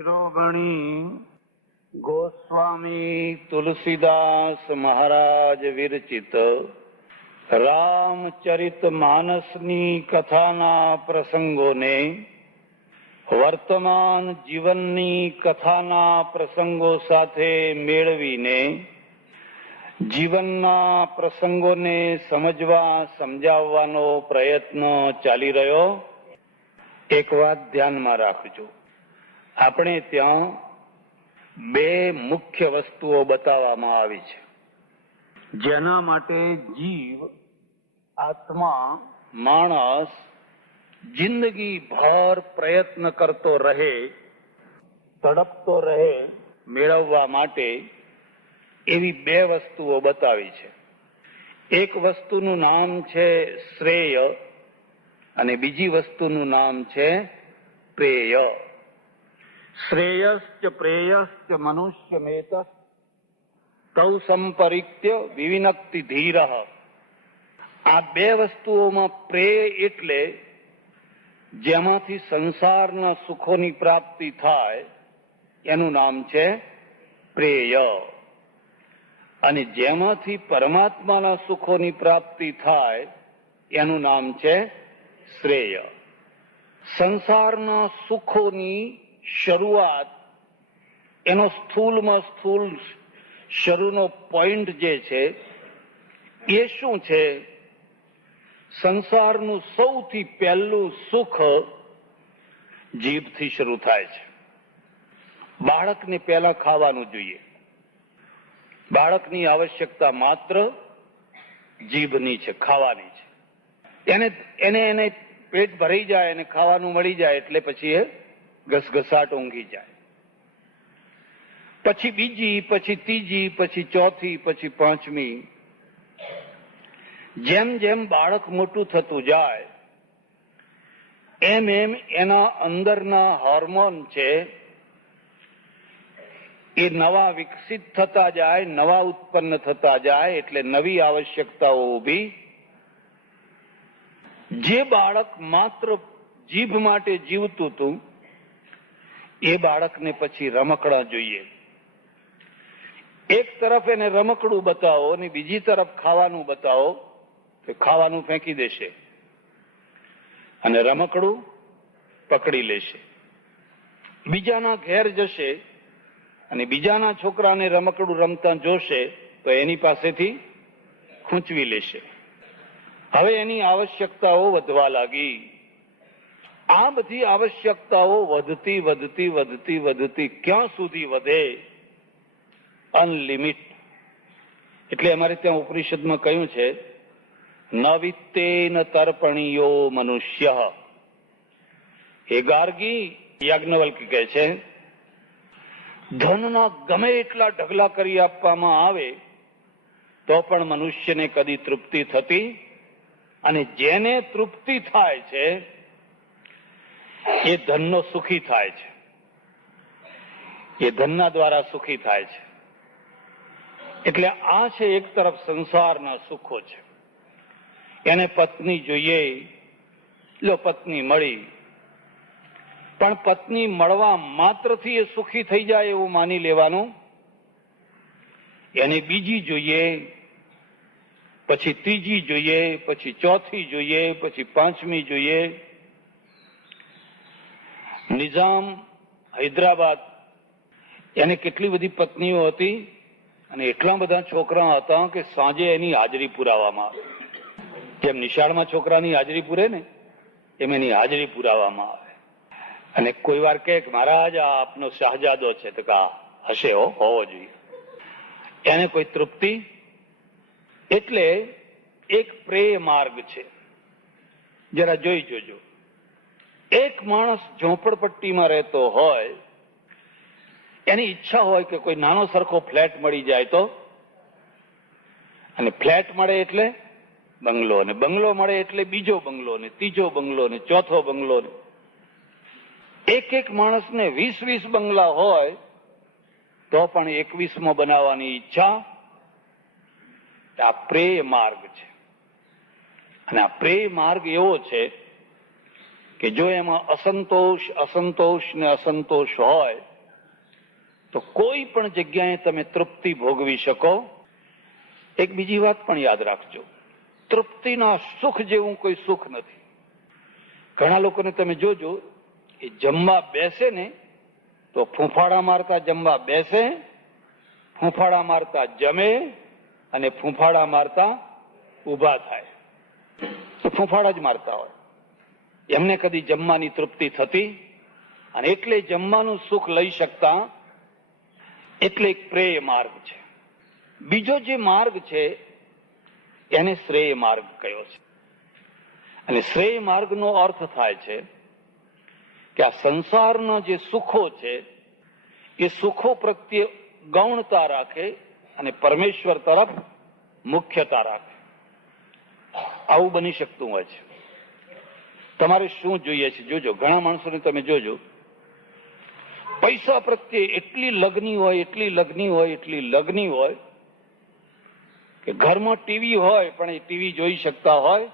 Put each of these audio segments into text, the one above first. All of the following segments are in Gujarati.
शिरोमणि गोस्वामी तुलसीदास महाराज विरचित रामचरित मानसनी કથાના પ્રસંગોને વર્તમાન જીવનની કથાના પ્રસંગો સાથે મેળવીને જીવનના પ્રસંગોને સમજવા સમજાવવાનો પ્રયત્ન ચાલી રહ્યો. એક વાત ધ્યાનમાં રાખજો, આપણે ત્યાં બે મુખ્ય વસ્તુઓ બતાવવામાં આવી છે જેના માટે જીવ, આત્મા, માણસ જિંદગી ભર પ્રયત્ન કરતો રહે, તડપતો રહે, મેળવવા માટે એવી બે વસ્તુઓ બતાવી છે. એક વસ્તુનું નામ છે શ્રેય અને બીજી વસ્તુનું નામ છે પ્રેય. શ્રેયશ્ચ પ્રેયશ્ચ મનુષ્યમેત તૌ સંપરિત્ય વિવિનક્તિ ધીરઃ. આ બે વસ્તુઓમાં પ્રેય એટલે જેમાંથી સંસારના સુખોની પ્રાપ્તિ થાય એનું નામ છે પ્રેય, અને જેમાંથી પરમાત્માના સુખોની પ્રાપ્તિ થાય એનું નામ છે શ્રેય. સંસારના સુખોની શરૂઆત, એનો સ્થૂલમાં સ્થૂલ શરૂનો પોઈન્ટ જે છે એ શું છે? સંસારનું સૌથી પહેલું સુખ જીભથી શરૂ થાય છે. બાળકને પહેલા ખાવાનું જોઈએ. બાળકની આવશ્યકતા માત્ર જીભની છે, ખાવાની છે. એને પેટ ભરાઈ જાય અને ખાવાનું મળી જાય એટલે પછી એ ઘસઘસાટ ઊંઘી જાય. પછી બીજી, પછી ત્રીજી, પછી ચોથી, પછી પાંચમી. જેમ જેમ બાળક મોટું થતું જાય એમ એમ એના અંદરના હોર્મોન છે એ નવા વિકસિત થતા જાય, નવા ઉત્પન્ન થતા જાય, એટલે નવી આવશ્યકતાઓ ઊભી. જે બાળક માત્ર જીભ માટે જીવતું હતું એ બાળકને પછી રમકડા જોઈએ. એક તરફ એને રમકડું બતાવો અને બીજી તરફ ખાવાનું બતાવો તો ખાવાનું ફેંકી દેશે અને રમકડું પકડી લેશે. બીજાના ઘેર જશે અને બીજાના છોકરાને રમકડું રમતા જોશે તો એની પાસેથી ખૂંચવી લેશે. હવે એની આવશ્યકતાઓ વધવા લાગી. આ બધી આવશ્યકતાઓ વધતી વધતી વધતી વધતી ક્યાં સુધી વધે? અનલિમિટ. એટલે અમારે ત્યાં ઉપનિષદમાં કહ્યું છે ન વિત્તેન તર્પણીયો મનુષ્ય. હે ગાર્ગી, યાજ્ઞવલ્ક્ય કહે છે, ધનના ગમે એટલા ઢગલા કરી આપવામાં આવે તો પણ મનુષ્યને કદી તૃપ્તિ થતી, અને જેને તૃપ્તિ થાય છે એ ધનનો સુખી થાય છે, એ ધનના દ્વારા સુખી થાય છે. એટલે આ છે એક તરફ સંસારના સુખો છે. એને પત્ની જોઈએ, લો પત્ની મળી, પણ પત્ની મળવા માત્રથી એ સુખી થઈ જાય એવું માની લેવાનું. એને બીજી જોઈએ, પછી ત્રીજી જોઈએ, પછી ચોથી જોઈએ, પછી પાંચમી જોઈએ. નિઝામ હૈદરાબાદ, એને કેટલી બધી પત્નીઓ હતી અને એટલા બધા છોકરા હતા કે સાંજે એની હાજરી પુરાવવામાં આવે. જેમ નિશાળમાં છોકરાની હાજરી પૂરે ને એમ એની હાજરી પુરાવવામાં આવે. અને કોઈ વાર કહે કે મહારાજ આ આપનો શાહજાદો છે, તો કે હશે, હોવો જોઈએ. એને કોઈ તૃપ્તિ. એટલે એક પ્રેય માર્ગ છે, જરા જોઈ જોજો. એક માણસ ઝોપડપટ્ટીમાં રહેતો હોય, એની ઈચ્છા હોય કે કોઈ નાનો સરખો ફ્લેટ મળી જાય તો, અને ફ્લેટ મળે એટલે બંગલો, અને બંગલો મળે એટલે બીજો બંગલો, ને ત્રીજો બંગલો, ને ચોથો બંગલો. એક એક માણસને 20-20 બંગલા હોય તો પણ 21મો બનાવવાની ઈચ્છા. આ પ્રેય માર્ગ છે. અને આ પ્રેય માર્ગ એવો છે કે જો એમાં અસંતોષ ને અસંતોષ હોય તો કોઈ પણ જગ્યાએ તમે તૃપ્તિ ભોગવી શકો. એક બીજી વાત પણ યાદ રાખજો, તૃપ્તિના સુખ જેવું કોઈ સુખ નથી. ઘણા લોકોને તમે જોજો એ જમવા બેસે ને તો ફૂંફાડા મારતા જમવા બેસે, ફૂંફાડા મારતા જમે અને ફૂંફાડા મારતા ઊભા થાય. તો ફૂંફાડા જ મારતા હોય, એમને કદી જમવાની તૃપ્તિ થતી અને એટલે જમવાનું સુખ લઈ શકતા. એટલે એક પ્રેય માર્ગ છે. બીજો જે માર્ગ છે એને શ્રેય માર્ગ કયો છે. અને શ્રેય માર્ગનો અર્થ થાય છે કે આ સંસારના જે સુખો છે એ સુખો પ્રત્યે ગૌણતા રાખે અને પરમેશ્વર તરફ મુખ્યતા રાખે. આવું બની શકતું હોય છે. તમારે શું જોઈએ છે જોજો, ઘણા માણસોને તમે જોજો પૈસા પ્રત્યે એટલી લગ્ની હોય કે ઘરમાં ટીવી હોય પણ એ ટીવી જોઈ શકતા હોય,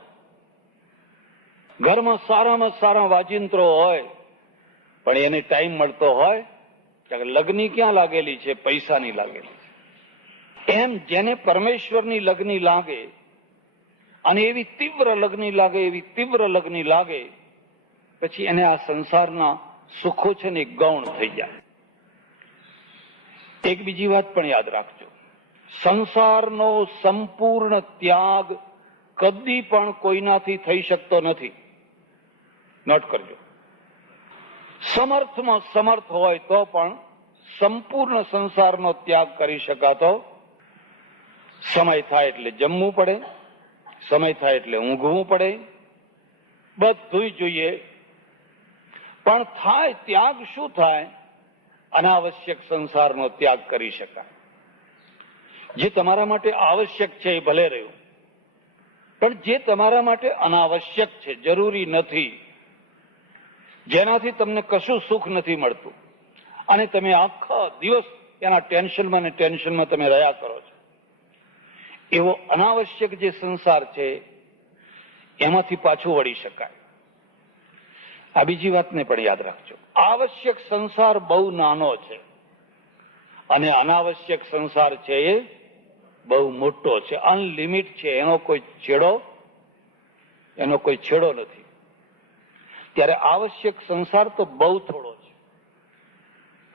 ઘરમાં સારામાં સારા વાજિંત્રો હોય પણ એને ટાઈમ મળતો હોય કે લગ્ની ક્યાં લાગેલી છે, પૈસાની લાગેલી છે. એમ જેને પરમેશ્વરની લગ્ની લાગે અને એવી તીવ્ર લગ્ની લાગે પછી એને આ સંસારના સુખો છે ને ગૌણ થઈ જાય. એક બીજી વાત પણ યાદ રાખજો, સંસારનો સંપૂર્ણ ત્યાગ કદી પણ કોઈનાથી થઈ શકતો નથી. નોટ કરજો. સમર્થમાં સમર્થ હોય તો પણ સંપૂર્ણ સંસારનો ત્યાગ કરી શકાતો. સમય થાય એટલે જમવું પડે, સમય થાય એટલે ઊંઘવું પડે, બધું જોઈએ. પણ થાય ત્યાગ શું થાય? અનાવશ્યક સંસારનો ત્યાગ કરી શકાય. જે તમારા માટે આવશ્યક છે એ ભલે રહ્યું, પણ જે તમારા માટે અનાવશ્યક છે, જરૂરી નથી, જેનાથી તમને કશું સુખ નથી મળતું અને તમે આખા દિવસ એના ટેન્શનમાં તમે રહ્યા કરો છો, એવો અનાવશ્યક જે સંસાર છે એમાંથી પાછું વળી શકાય. આ બીજી વાતને પણ યાદ રાખજો, આવશ્યક સંસાર બહુ નાનો છે અને અનાવશ્યક સંસાર છે એ બહુ મોટો છે, અનલિમિટ છે. એનો કોઈ છેડો નથી. ત્યારે આવશ્યક સંસાર તો બહુ થોડો છે.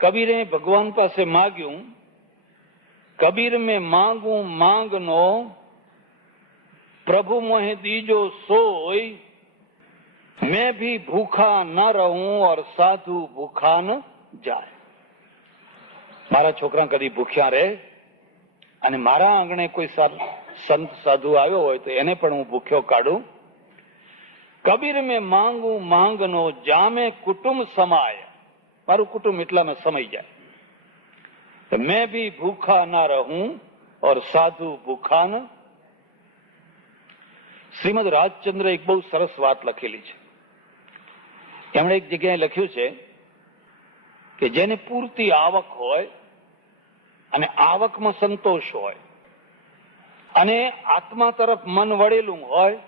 કબીરે ભગવાન પાસે માગ્યું, કબીર મેં માંગું માંગનો પ્રભુ મોહે દીજો સોય, मैं भी भूखा न रहूं और साधु भूखा न जाए. મારા છોકરા કદી ભૂખ્યા રહે અને મારા આંગણે કોઈ સંત સાધુ આવ્યો હોય તો એને પણ હું ભૂખ્યો કાઢું. કબીર મેં માંગું માંગનો જામે કુટુંબ સમાય, મારું કુટુંબ એટલામાં સમાઈ જાય. मैं भी भूखा न रहूं और साधु भूखा न. શ્રીમદ રાજચંદ્ર એક બહુ સરસ વાત લખેલી છે. એમણે એક જગ્યાએ લખ્યું છે કે જેને પૂરતી આવક હોય અને આવકમાં સંતોષ હોય અને આત્મા તરફ મન વળેલું હોય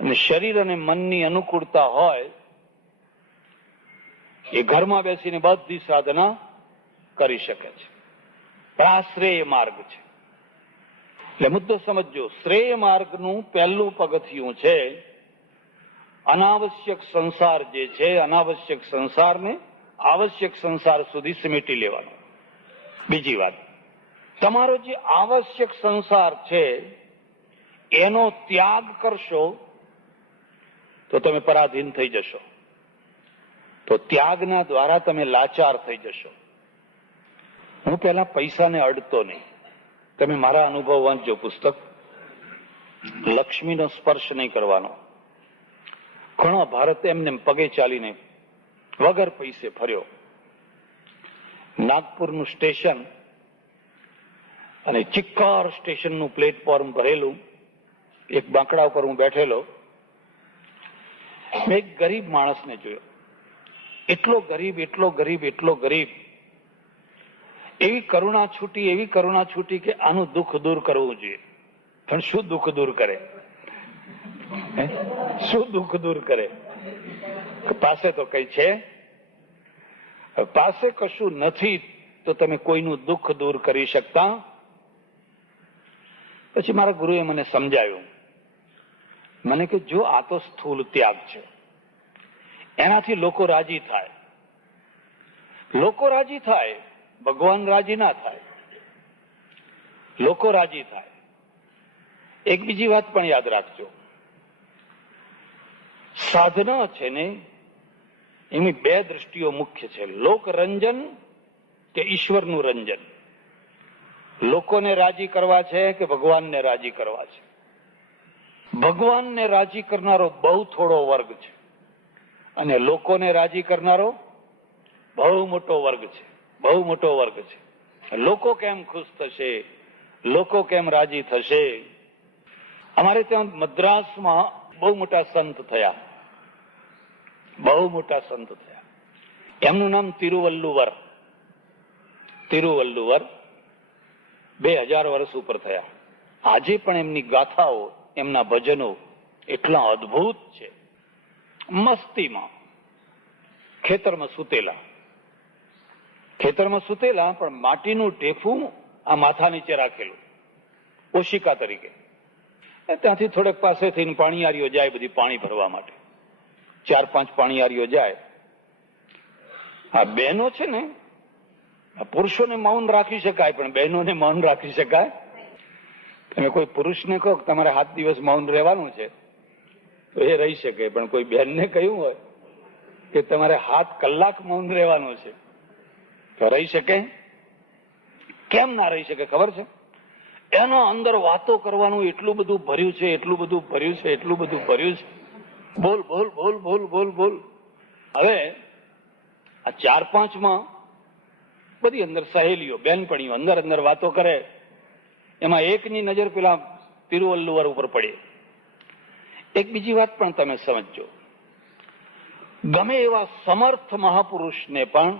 અને શરીર અને મનની અનુકૂળતા હોય, એ ઘરમાં બેસીને બધી સાધના કરી શકે છે. પણ આ શ્રેય માર્ગ છે. એટલે મુદ્દો સમજો, શ્રેય માર્ગનું પહેલું પગથિયું છે અનાવશ્યક સંસાર જે છે, અનાવશ્યક સંસારને આવશ્યક સંસાર સુધી સમેટી લેવાનો. બીજી વાત, તમારો જે આવશ્યક સંસાર છે એનો ત્યાગ કરશો તો તમે પરાધીન થઈ જશો, તો ત્યાગના દ્વારા તમે લાચાર થઈ જશો. હું પહેલા પૈસાને અડતો નહીં. તમે મારા અનુભવ વાંચજો પુસ્તક, લક્ષ્મીનો સ્પર્શ નહીં કરવાનો. ઘણો ભારત એમને પગે ચાલીને વગર પૈસે ફર્યો. નાગપુરનું સ્ટેશન અને ચિક્કાર સ્ટેશનનું પ્લેટફોર્મ ભરેલું, એક બાંકડા ઉપર હું બેઠેલો. મેં એક ગરીબ માણસને જોયો, એટલો ગરીબ, એવી કરુણા છૂટી કે આનું દુઃખ દૂર કરવું જોઈએ. પણ શું દુઃખ દૂર કરે? શું દુઃખ દૂર કરે? પાસે તો કઈ છે? પાસે કશું નથી તો તમે કોઈનું દુઃખ દૂર કરી શકતા? પછી મારા ગુરુએ મને સમજાવ્યું, મને કે જો આ તો સ્થૂલ ત્યાગ છે, એનાથી લોકો રાજી થાય. લોકો રાજી થાય, ભગવાન રાજી ના થાય. લોકો રાજી થાય. એક બીજી વાત પણ યાદ રાખજો, સાધના છે ને એની બે દ્રષ્ટિઓ મુખ્ય છે, લોકરંજન કે ઈશ્વરનું રંજન. લોકોને રાજી કરવા છે કે ભગવાનને રાજી કરવા છે? ભગવાનને રાજી કરનારો બહુ થોડો વર્ગ છે અને લોકોને રાજી કરનારો બહુ મોટો વર્ગ છે. બહુ મોટો વર્ગ છે. લોકો કેમ ખુશ થશે, લોકો કેમ રાજી થશે? અમારે ત્યાં મદ્રાસમાં બહુ મોટા સંત થયા, બહુ મોટા સંત થયા. એમનું નામ તિરુવલ્લુવર. તિરુવલ્લુવર 2000 વર્ષ ઉપર થયા. આજે પણ એમની ગાથાઓ, એમના ભજનો એટલા અદ્ભુત છે. મસ્તીમાં ખેતરમાં સૂતેલા, ખેતરમાં સૂતેલા, પણ માટીનું ઢેફું આ માથા નીચે રાખેલું ઓશિકા તરીકે. ત્યાંથી થોડેક પાસેથી પાણીયારીઓ જાય બધી પાણી ભરવા માટે. 4-5 પાણીયારીઓ જાય. આ બહેનો છે ને, પુરુષોને મૌન રાખી શકાય પણ બહેનોને મૌન રાખી શકાય? તમે કોઈ પુરુષને કહો કે તમારે 7 દિવસ મૌન રહેવાનું છે તો એ રહી શકે, પણ કોઈ બહેનને કહ્યું હોય કે તમારે 7 કલાક મૌન રહેવાનું છે તો રહી શકે? કેમ ના રહી શકે ખબર છે? એનો અંદર વાતો કરવાનું એટલું બધું ભર્યું છે, એટલું બધું ભર્યું છે, એટલું બધું ભર્યું છે. બોલ બોલ બોલ બોલ બોલ બોલ. હવે આ 4-5માં બધી અંદર સહેલીઓ, બેનપણીઓ અંદર અંદર વાતો કરે. એમાં એકની નજર પેલા તિરુવલ્લુવર ઉપર પડી. એક બીજી વાત પણ તમે સમજો, ગમે એવા સમર્થ મહાપુરુષને પણ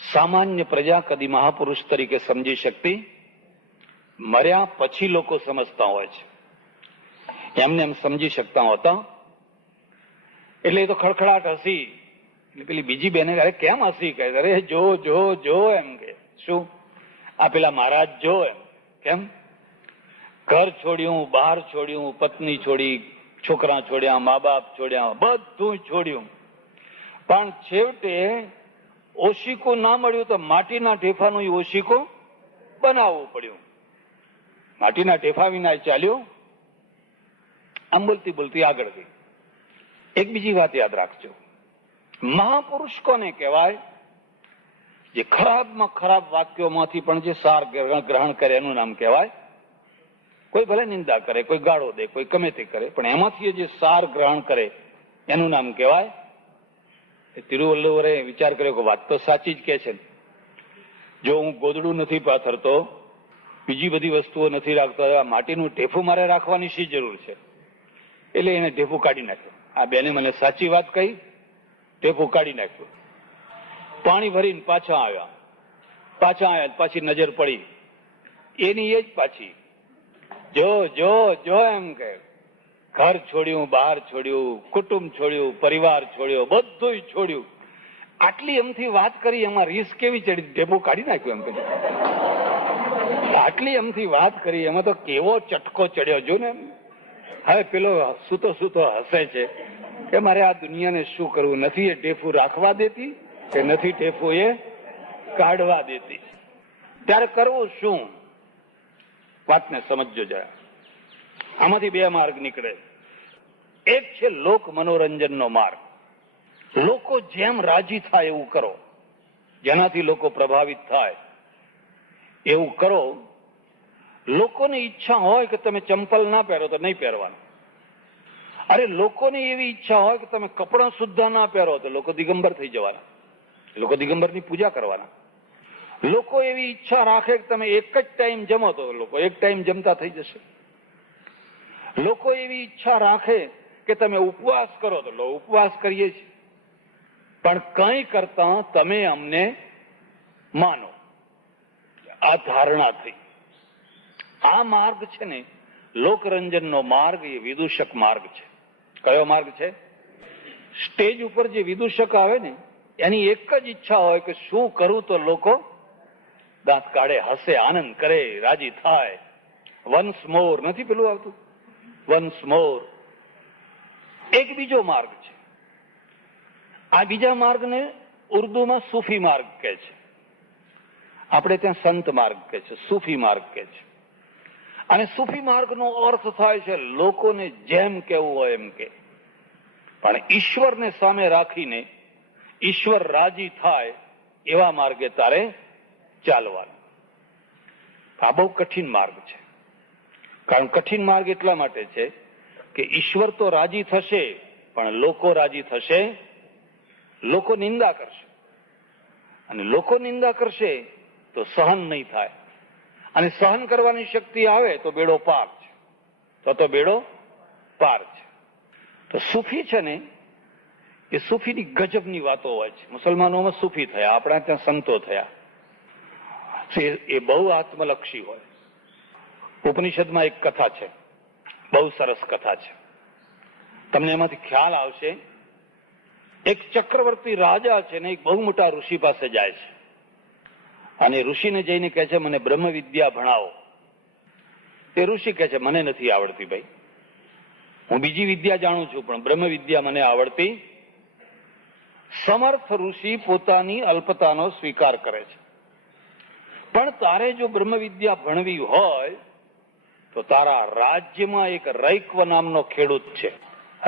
સામાન્ય પ્રજા કદી મહાપુરુષ તરીકે સમજી શકતી? મર્યા પછી લોકો સમજતા હોય છે, એમને એમ સમજી શકતા હોતા. એટલે એ તો ખડખડાટ હસી. એટલે પેલી બીજી બેને અરે કેમ હસી? કહે અરે જો જો જો એમ કે. શું? આ પેલા મહારાજ જો એમ. કેમ? ઘર છોડ્યું, બહાર છોડ્યું, પત્ની છોડી, છોકરા છોડ્યા, મા બાપ છોડ્યા, બધું છોડ્યું, પણ છેવટે ઓશિકું ના મળ્યું તો માટીના ઢેફાનું ઓશિકું બનાવવું પડ્યું. માટીના ઢેફા વિના ચાલ્યું. આમ બોલતી બોલતી આગળ ગઈ. એક બીજી વાત યાદ રાખજો, મહાપુરુષ કોને કહેવાય? જે ખરાબમાં ખરાબ વાક્યોમાંથી પણ જે સાર ગ્રહણ કરે એનું નામ કહેવાય. કોઈ ભલે નિંદા કરે, કોઈ ગાળો દે, કોઈ ગમે તે કરે, પણ એમાંથી જે સાર ગ્રહણ કરે એનું નામ કહેવાય. તિરુવલ્લુવરે વિચાર કર્યો કે વાત તો સાચી જ કે છે. જો હું ગોદડું નથી પાથરતો, બીજી બધી વસ્તુઓ નથી રાખતો, આ માટીનું ઢેફું મારે રાખવાની શી જરૂર છે? એટલે એને ઢેફું કાઢી નાખ્યું. આ બેને મને સાચી વાત કહી, ઢેફું કાઢી નાખ્યું. પાણી ભરીને પાછા આવ્યા. પાછી નજર પડી એની એ જ પાછી. જો જો જો એમ કે ઘર છોડ્યું, બહાર છોડ્યું, કુટુંબ છોડ્યું, પરિવાર છોડ્યો, બધું છોડ્યું. આટલી એમથી વાત કરી, એમાં રીસ કેવી ચડી? ઢેફું કાઢી નાખ્યું એમ કે. આટલી એમથી વાત કરી, એમાં તો કેવો ચટકો ચડ્યો જો ને. હવે પેલો સૂતો સૂતો હસે છે કે મારે આ દુનિયાને શું કરવું? નથી એ ઢેફું રાખવા દેતી કે નથી ઢેફું એ કાઢવા દેતી. ત્યારે કરવું શું? વાતને સમજો જરા. આમાંથી 2 માર્ગ નીકળે. એક છે લોક મનોરંજનનો માર્ગ. લોકો જેમ રાજી થાય એવું કરો, જેનાથી લોકો પ્રભાવિત થાય એવું કરો. લોકોની ઈચ્છા હોય કે તમે ચંપલ ના પહેરો તો નહીં પહેરવાનું. અરે લોકોની એવી ઈચ્છા હોય કે તમે કપડાં સુદ્ધા ના પહેરો તો લોકો દિગંબર થઈ જવાના, લોકો દિગંબરની પૂજા કરવાના. લોકો એવી ઈચ્છા રાખે કે તમે એક જ ટાઈમ જમો તો લોકો એક ટાઈમ જમતા થઈ જશે. લોકો એવી ઈચ્છા રાખે કે તમે ઉપવાસ કરો તો લોકો ઉપવાસ કરીએ છીએ. પણ કંઈ કરતા તમે અમને માનો, આ ધારણા થઈ. આ માર્ગ છે ને લોકરંજનનો માર્ગ એ વિદૂષક માર્ગ છે. કયો માર્ગ છે? સ્ટેજ ઉપર જે વિદૂષક આવે ને એની એક જ ઈચ્છા હોય કે શું કરું તો લોકો દાંત કાઢે, હસે, આનંદ કરે, રાજી થાય. વન્સ મોર નથી પેલું આવતું, વન્સ મોર. એક બીજો માર્ગ છે. આ બીજા માર્ગને ઉર્દુમાં સૂફી માર્ગ કહે છે, આપણે ત્યાં સંત માર્ગ કહે છે, સૂફી માર્ગ કહે છે. અને સૂફી માર્ગનો અર્થ થાય છે લોકોને જેમ કેવું હોય એમ કે, પણ ઈશ્વરને સામે રાખીને ઈશ્વર રાજી થાય એવા માર્ગે તારે ચાલવાનું. આ બહુ કઠિન માર્ગ છે. કારણ કઠિન માર્ગ એટલા માટે છે કે ઈશ્વર તો રાજી થશે પણ લોકો રાજી થશે, લોકો નિંદા કરશે, અને લોકો નિંદા કરશે તો સહન નહીં થાય, અને સહન કરવાની શક્તિ આવે તો બેડો પાર છે, તો બેડો પાર છે. તો સૂફી છે ને એ સૂફીની ગજબની વાતો હોય છે. મુસલમાનોમાં સૂફી થયા, આપણા ત્યાં સંતો થયા. એ બહુ આત્મલક્ષી હોય. ઉપનિષદમાં એક કથા છે, બહુ સરસ કથા છે, તમને એમાંથી ખ્યાલ આવશે. એક ચક્રવર્તી રાજા છે ને એક બહુ મોટા ઋષિ પાસે જાય છે, અને ઋષિને જઈને કહે છે મને બ્રહ્મ વિદ્યા ભણાવો. તે ઋષિ કહે છે મને નથી આવડતી ભાઈ, હું બીજી વિદ્યા જાણું છું પણ બ્રહ્મ વિદ્યા મને આવડતી. સમર્થ ઋષિ પોતાની અલ્પતાનો સ્વીકાર કરે છે, પણ તારે જો બ્રહ્મ વિદ્યા ભણવી હોય તો તારા રાજ્યમાં એક રૈક્વ નામનો ખેડૂત છે,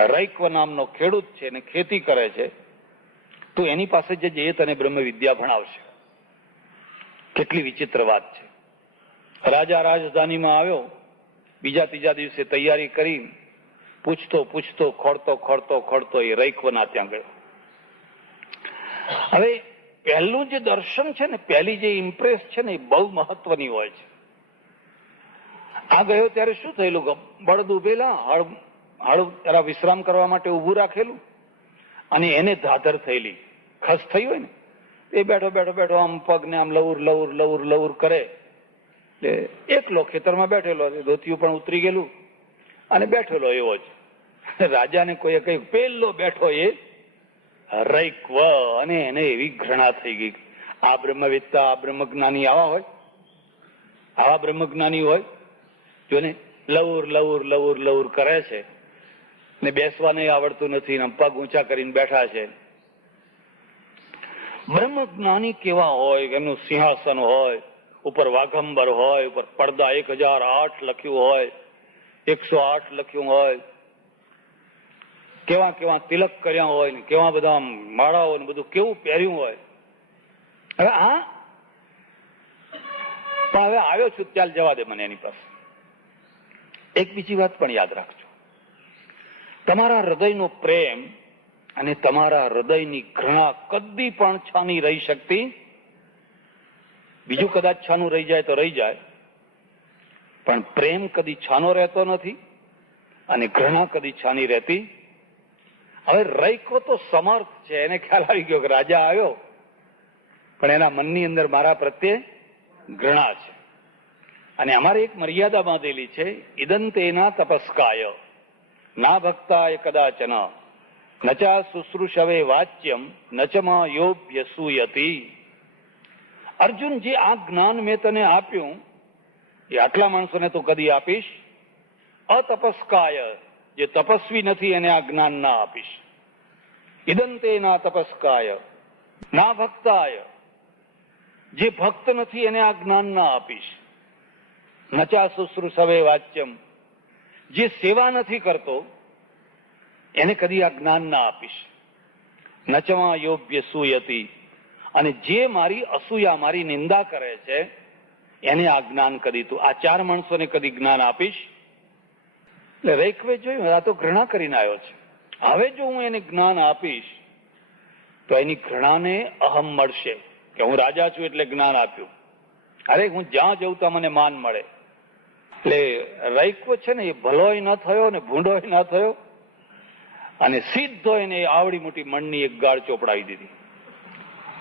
રૈક્વ નામનો ખેડૂત છે ને ખેતી કરે છે, તો એની પાસે જજે, એ તને બ્રહ્મ વિદ્યા ભણાવશે. કેટલી વિચિત્ર વાત છે. રાજા રાજધાનીમાં આવ્યો, બીજા ત્રીજા દિવસે તૈયારી કરી, પૂછતો પૂછતો ખોડતો એ રૈક્વના ત્યાં ગયો. હવે પહેલું જે દર્શન છે ને, પહેલી જે ઇમ્પ્રેસ છે ને એ બહુ મહત્વની હોય છે. આ ગયો ત્યારે શું થયેલું, બળદ ઉભેલા, હળ વિશ્રામ કરવા માટે ઉભું રાખેલું, અને એને ધાધર થયેલી, ખસ થઈ હોય ને, એ બેઠો આમ પગને આમ લવર કરે. એટલે એકલો ખેતરમાં બેઠેલો, ધોતિયું પણ ઉતરી ગયેલું અને બેઠેલો એવો જ. રાજાને કોઈએ કહ્યું પેલો બેઠો એ રૈક્વ, અને એને એવી ઘૃણા થઈ ગઈ. આ બ્રહ્મવિદ્તા, આ બ્રહ્મજ્ઞાની આવા હોય, આવા બ્રહ્મજ્ઞાની હોય. જો ને લવર કરે છે ને બેસવા નહીં આવડતું નથી ને પગ ઊંચા કરીને બેઠા છે. બ્રહ્મજ્ઞાની કેવા હોય, એમનું સિંહાસન હોય, ઉપર વાઘંબર હોય, ઉપર પડદા 1008 લખ્યું હોય, 108 લખ્યું હોય, કેવા કેવા તિલક કર્યા હોય ને કેવા બધા માળાઓ ને બધું કેવું પહેર્યું હોય. હવે પણ હવે આવ્યો છું, ચાલ જવા દે મને એની પાસે. એક બીજી વાત પણ યાદ રાખજો, તમારા હૃદયનો પ્રેમ અને તમારા હૃદયની ઘૃણા કદી પણ છાની રહી શકતી. બીજું કદાચ છાનું રહી જાય તો રહી જાય, પણ પ્રેમ કદી છાનો રહેતો નથી અને ઘૃણા કદી છાની રહેતી. હવે રૈક્વ તો સમર્થ છે, એને ખ્યાલ આવી ગયો કે રાજા આવ્યો પણ એના મનની અંદર મારા પ્રત્યે ઘૃણા છે, અને અમારે એક મર્યાદા બાંધેલી છે, ઇદંતેના તપસ્કાય ના ભક્તાય કદાચન નચા શુશ્રુષવે વાચ્યમ નચમાં યોભ્ય સૂયતિ. અર્જુન, જે આ જ્ઞાન મેં તને આપ્યું એ આટલા માણસોને તો કદી આપીશ, અતપસ્કાય, જે તપસ્વી નથી એને આ જ્ઞાન ના આપીશ. ઇદંતેના તપસ્કાય ના ભક્તાય, જે ભક્ત નથી એને આ જ્ઞાન ના આપીશ. નચા શુશ્રુષવે વાચ્યમ, જે સેવા નથી કરતો એને કદી આ જ્ઞાન ના આપીશ. નચમાં યોગ્ય સૂયતિ, અને જે મારી અસૂયા, મારી નિંદા કરે છે એને આ જ્ઞાન કદી તું, આ 4 માણસોને કદી જ્ઞાન આપીશ. એટલે રૈક્વે જોયું, આ તો ઘૃણા કરીને આવ્યો છે. હવે જો હું એને જ્ઞાન આપીશ તો એની ઘૃણાને અહમ મળશે કે હું રાજા છું એટલે જ્ઞાન આપ્યું. અરે હું જ્યાં જઉં ત્યાં મને માન મળે. એટલે રૈક્વ છે ને એ ભલોય ન થયો ને ભૂંડોય ન થયો, અને સીધો એને આવડી મોટી મણની એક ગાળ ચોપડાવી દીધી.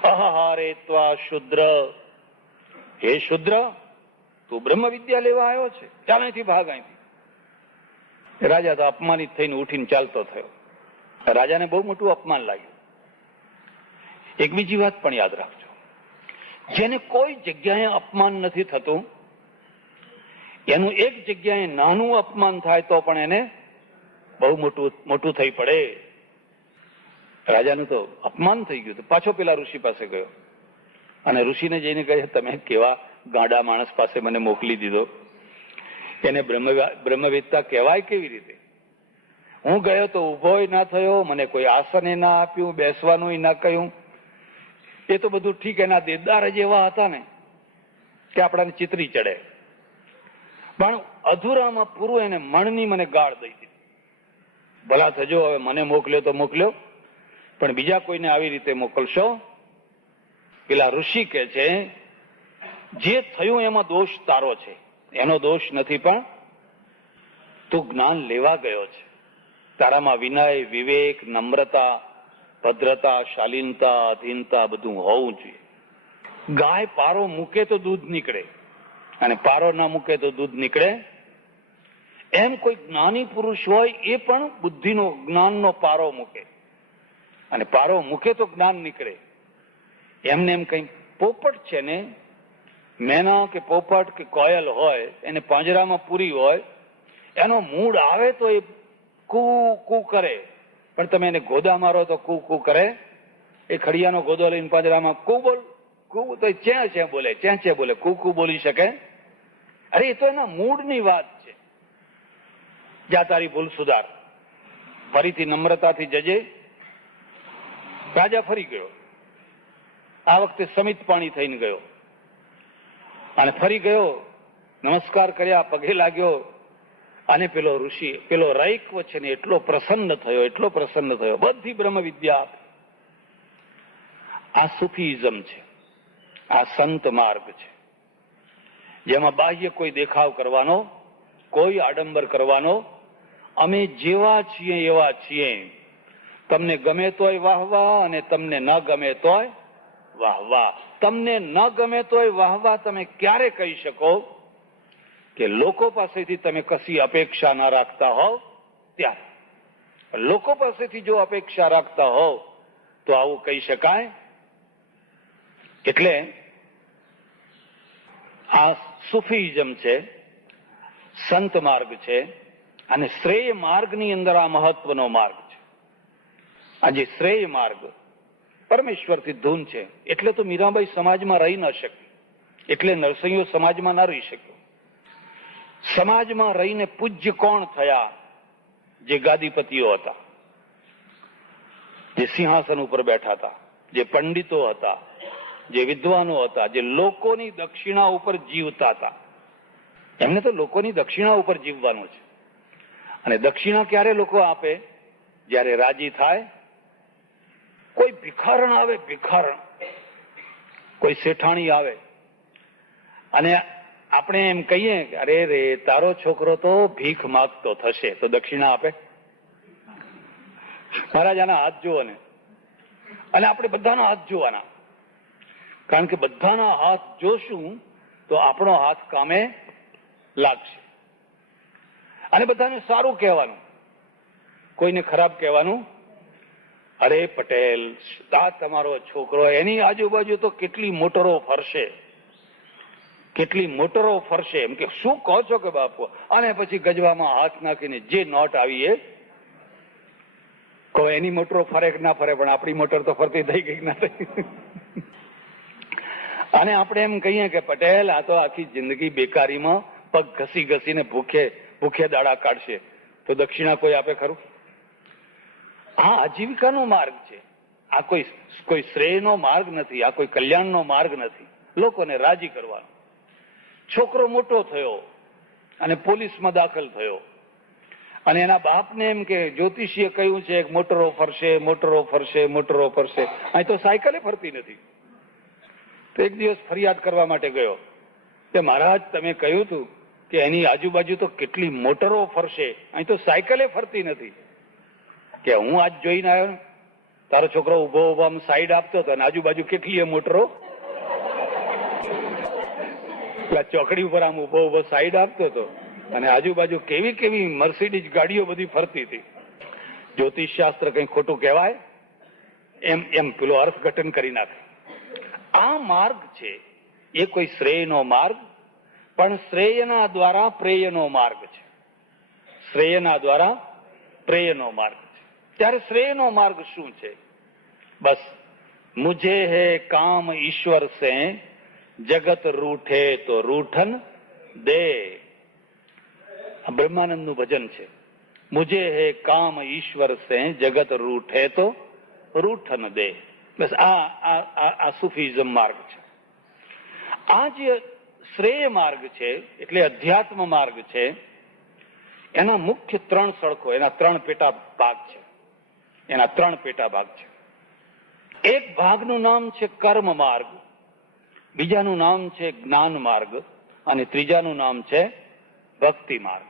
અહારે ત્વા શુદ્ર, હે શુદ્ર, તું બ્રહ્મ વિદ્યા લેવા આવ્યો છે, ચાલ અહીંથી ભાગ, અહીંથી. રાજા તો અપમાનિત થઈને ઉઠીને ચાલતો થયો. રાજાને બહુ મોટું અપમાન લાગ્યું. એક બીજી વાત પણ યાદ રાખજો, જેને કોઈ જગ્યાએ અપમાન નથી થતું, એનું એક જગ્યાએ નાનું અપમાન થાય તો પણ એને બહુ મોટું થઈ પડે. રાજાનું તો અપમાન થઈ ગયું. તો પાછો પેલા ઋષિ પાસે ગયો અને ઋષિને જઈને કહે, તમે કેવા ગાંડા માણસ પાસે મને મોકલી દીધો? એને બ્રહ્મવેત્તા કહેવાય કેવી રીતે? હું ગયો તો ઉભોય ના થયો, મને કોઈ આસને ના આપ્યું, બેસવાનું ના કહ્યું. એ તો બધું ઠીક, એના દેદાર જ એવા હતા ને કે આપણાને ચિતરી ચડે. પણ અધૂરામાં પૂરું એને મણની મને ગાળ દઈ દીધી. ભલા થજો, હવે મને મોકલ્યો તો મોકલ્યો, પણ બીજા કોઈને આવી રીતે મોકલશો? પેલા ઋષિ કે છે, જે થયું એમાં દોષ તારો છે, એનો દોષ નથી, પણ તું જ્ઞાન લેવા ગયો છે. તારામાં વિનય, વિવેક, નમ્રતા, ભદ્રતા, શાલીનતા, અધીનતા બધું હોવું જોઈએ. ગાય પારો મૂકે તો દૂધ નીકળે અને પારો ના મૂકે તો દૂધ નીકળે. એમ કોઈ જ્ઞાની પુરુષ હોય એ પણ બુદ્ધિનો, જ્ઞાનનો પારો મૂકે અને પારો મૂકે તો જ્ઞાન નીકળે. એમને એમ કઈ પોપટ છે ને, મેના કે પોપટ કે કોયલ હોય, એને પાંજરામાં પૂરી હોય, એનો મૂડ આવે તો એ કુ કુ કરે, પણ તમે એને ગોદા મારો તો કુ કુ કરે? એ ખડિયાનો ગોદો લઈને પાંજરામાં કુ બોલ, કુ તો ચ્યાં છે બોલે, ચ્યાં છે બોલે, કુ કુ બોલી શકે? અરે એ તો એના મૂડની વાત છે. જા તારી ભૂલ સુધાર, ફરીથી નમ્રતાથી જજે. રાજા ફરી ગયો. આ વખતે સમિત પાણી થઈને ગયો અને ફરી ગયો, નમસ્કાર કર્યા, પગે લાગ્યો અને પેલો ઋષિ, પેલો રૈક્વ છે ને, એટલો પ્રસન્ન થયો, એટલો પ્રસન્ન થયો. બધી બ્રહ્મ વિદ્યા. આ સુફીઇઝમ છે, આ સંત માર્ગ છે, જેમાં બાહ્ય કોઈ દેખાવ કરવાનો, કોઈ આડંબર કરવાનો, અમે જેવા છીએ એવા છીએ. તમને ગમે તોય વાહ વાહ અને તમને ન ગમે તોય વાહ વાહ. તમને ન ગમે તોય વાહ વાહ તમે ક્યારે કહી શકો? કે લોકો પાસેથી તમે કશી અપેક્ષા ના રાખતા હોવ ત્યારે. લોકો પાસેથી જો અપેક્ષા રાખતા હોવ તો આવું કહી શકાય. એટલે આ સુફીઇઝમ છે, સંત માર્ગ છે, અને શ્રેય માર્ગની અંદર આ મહત્વનો માર્ગ છે. આ જે શ્રેય માર્ગ પરમેશ્વરથી ધૂન છે. એટલે તો મીરાબાઈ સમાજમાં રહી ન શકી, એટલે નરસિંહો સમાજમાં ના રહી શક્યો. સમાજમાં રહીને પૂજ્ય કોણ થયા? જે ગાદીપતિઓ હતા, જે સિંહાસન ઉપર બેઠા હતા, જે પંડિતો હતા, જે વિદ્વાનો હતા, જે લોકોની દક્ષિણા ઉપર જીવતા હતા. એમને તો લોકોની દક્ષિણા ઉપર જીવવાનું છે. અને દક્ષિણા ક્યારે લોકો આપે? જ્યારે રાજી થાય. કોઈ ભિખારણ આવે, ભિખારણ, કોઈ શેઠાણી આવે અને આપણે એમ કહીએ કે અરે રે તારો છોકરો તો ભીખ માગતો થશે, તો દક્ષિણા આપે? મહારાજ આના હાથ જુઓ ને, અને આપણે બધાના હાથ જોવાના, કારણ કે બધાના હાથ જોશું તો આપણો હાથ કામે લાગશે. અને બધાને સારું કહેવાનું, કોઈને ખરાબ કહેવાનું. અરે પટેલ, આ તમારો છોકરો, એની આજુબાજુ તો કેટલી મોટરો ફરશે, કેટલી મોટરો ફરશે. એમ કે શું કહો છો કે બાપુ? અને પછી ગજવામાં હાથ નાખીને જે નોટ આવી એ કહો. એની મોટરો ફરે કે ના ફરે, પણ આપણી મોટર તો ફરતી થઈ ગઈ ના થઈ. અને આપણે એમ કહીએ કે પટેલ આ તો આખી જિંદગી બેકારીમાં પગ ઘસી ઘસીને ભૂખે દાડા કાઢશે, તો દક્ષિણા કોઈ આપે ખરું? આ આજીવિકાનો માર્ગ છે. આ કોઈ શ્રેયનો માર્ગ નથી, આ કોઈ કલ્યાણનો માર્ગ નથી. લોકોને રાજી કરવાનો. છોકરો મોટો થયો અને પોલીસમાં દાખલ થયો અને એના બાપને એમ કે જ્યોતિષીએ કહ્યું છે મોટરો ફરશે, મોટરો ફરશે, મોટરો ફરશે. અહીં તો સાયકલે ફરતી નથી. તો એક દિવસ ફરિયાદ કરવા માટે ગયો કે મહારાજ તમે કહ્યું હતું કે એની આજુબાજુ તો કેટલી મોટરો ફરશે, અહીં તો સાયકલે ફરતી નથી. કે હું આજ જોઈને આવ્યો ને, તારો છોકરો ઉભો ઉભો આમ સાઈડ આપતો હતો અને આજુબાજુ કેટલી મોટરો, પેલા ચોકડી ઉપર આમ ઉભો ઉભો સાઈડ આપતો હતો અને આજુબાજુ કેવી કેવી મર્સિડીઝ ગાડીઓ બધી ફરતી હતી. જ્યોતિષ શાસ્ત્ર કઈ ખોટું કહેવાય એમ એમ પેલો અર્થઘટન કરી નાખે. આ માર્ગ છે એ કોઈ શ્રેયનો માર્ગ, પણ શ્રેયના દ્વારા પ્રેયનો માર્ગ છે. શ્રેયના દ્વારા પ્રેયનો માર્ગ છે. ત્યારે શ્રેયનો માર્ગ શું છે? બસ મુझे है काम ईश्वर से जगत रूठे तो रूठन दे. બ્રહ્માનંદનું ભજન છે. મુझे है काम ईश्वर से जगत रूठे तो रूठन दे. બસ આ સુફીઝમ માર્ગ છે. આ જે શ્રેય માર્ગ છે એટલે અધ્યાત્મ માર્ગ છે, એના મુખ્ય 3 સડકો, એના 3 પેટા ભાગ છે. એના 3 પેટા ભાગ છે. એક ભાગનું નામ છે કર્મ માર્ગ, બીજાનું નામ છે જ્ઞાન માર્ગ અને ત્રીજાનું નામ છે ભક્તિ માર્ગ.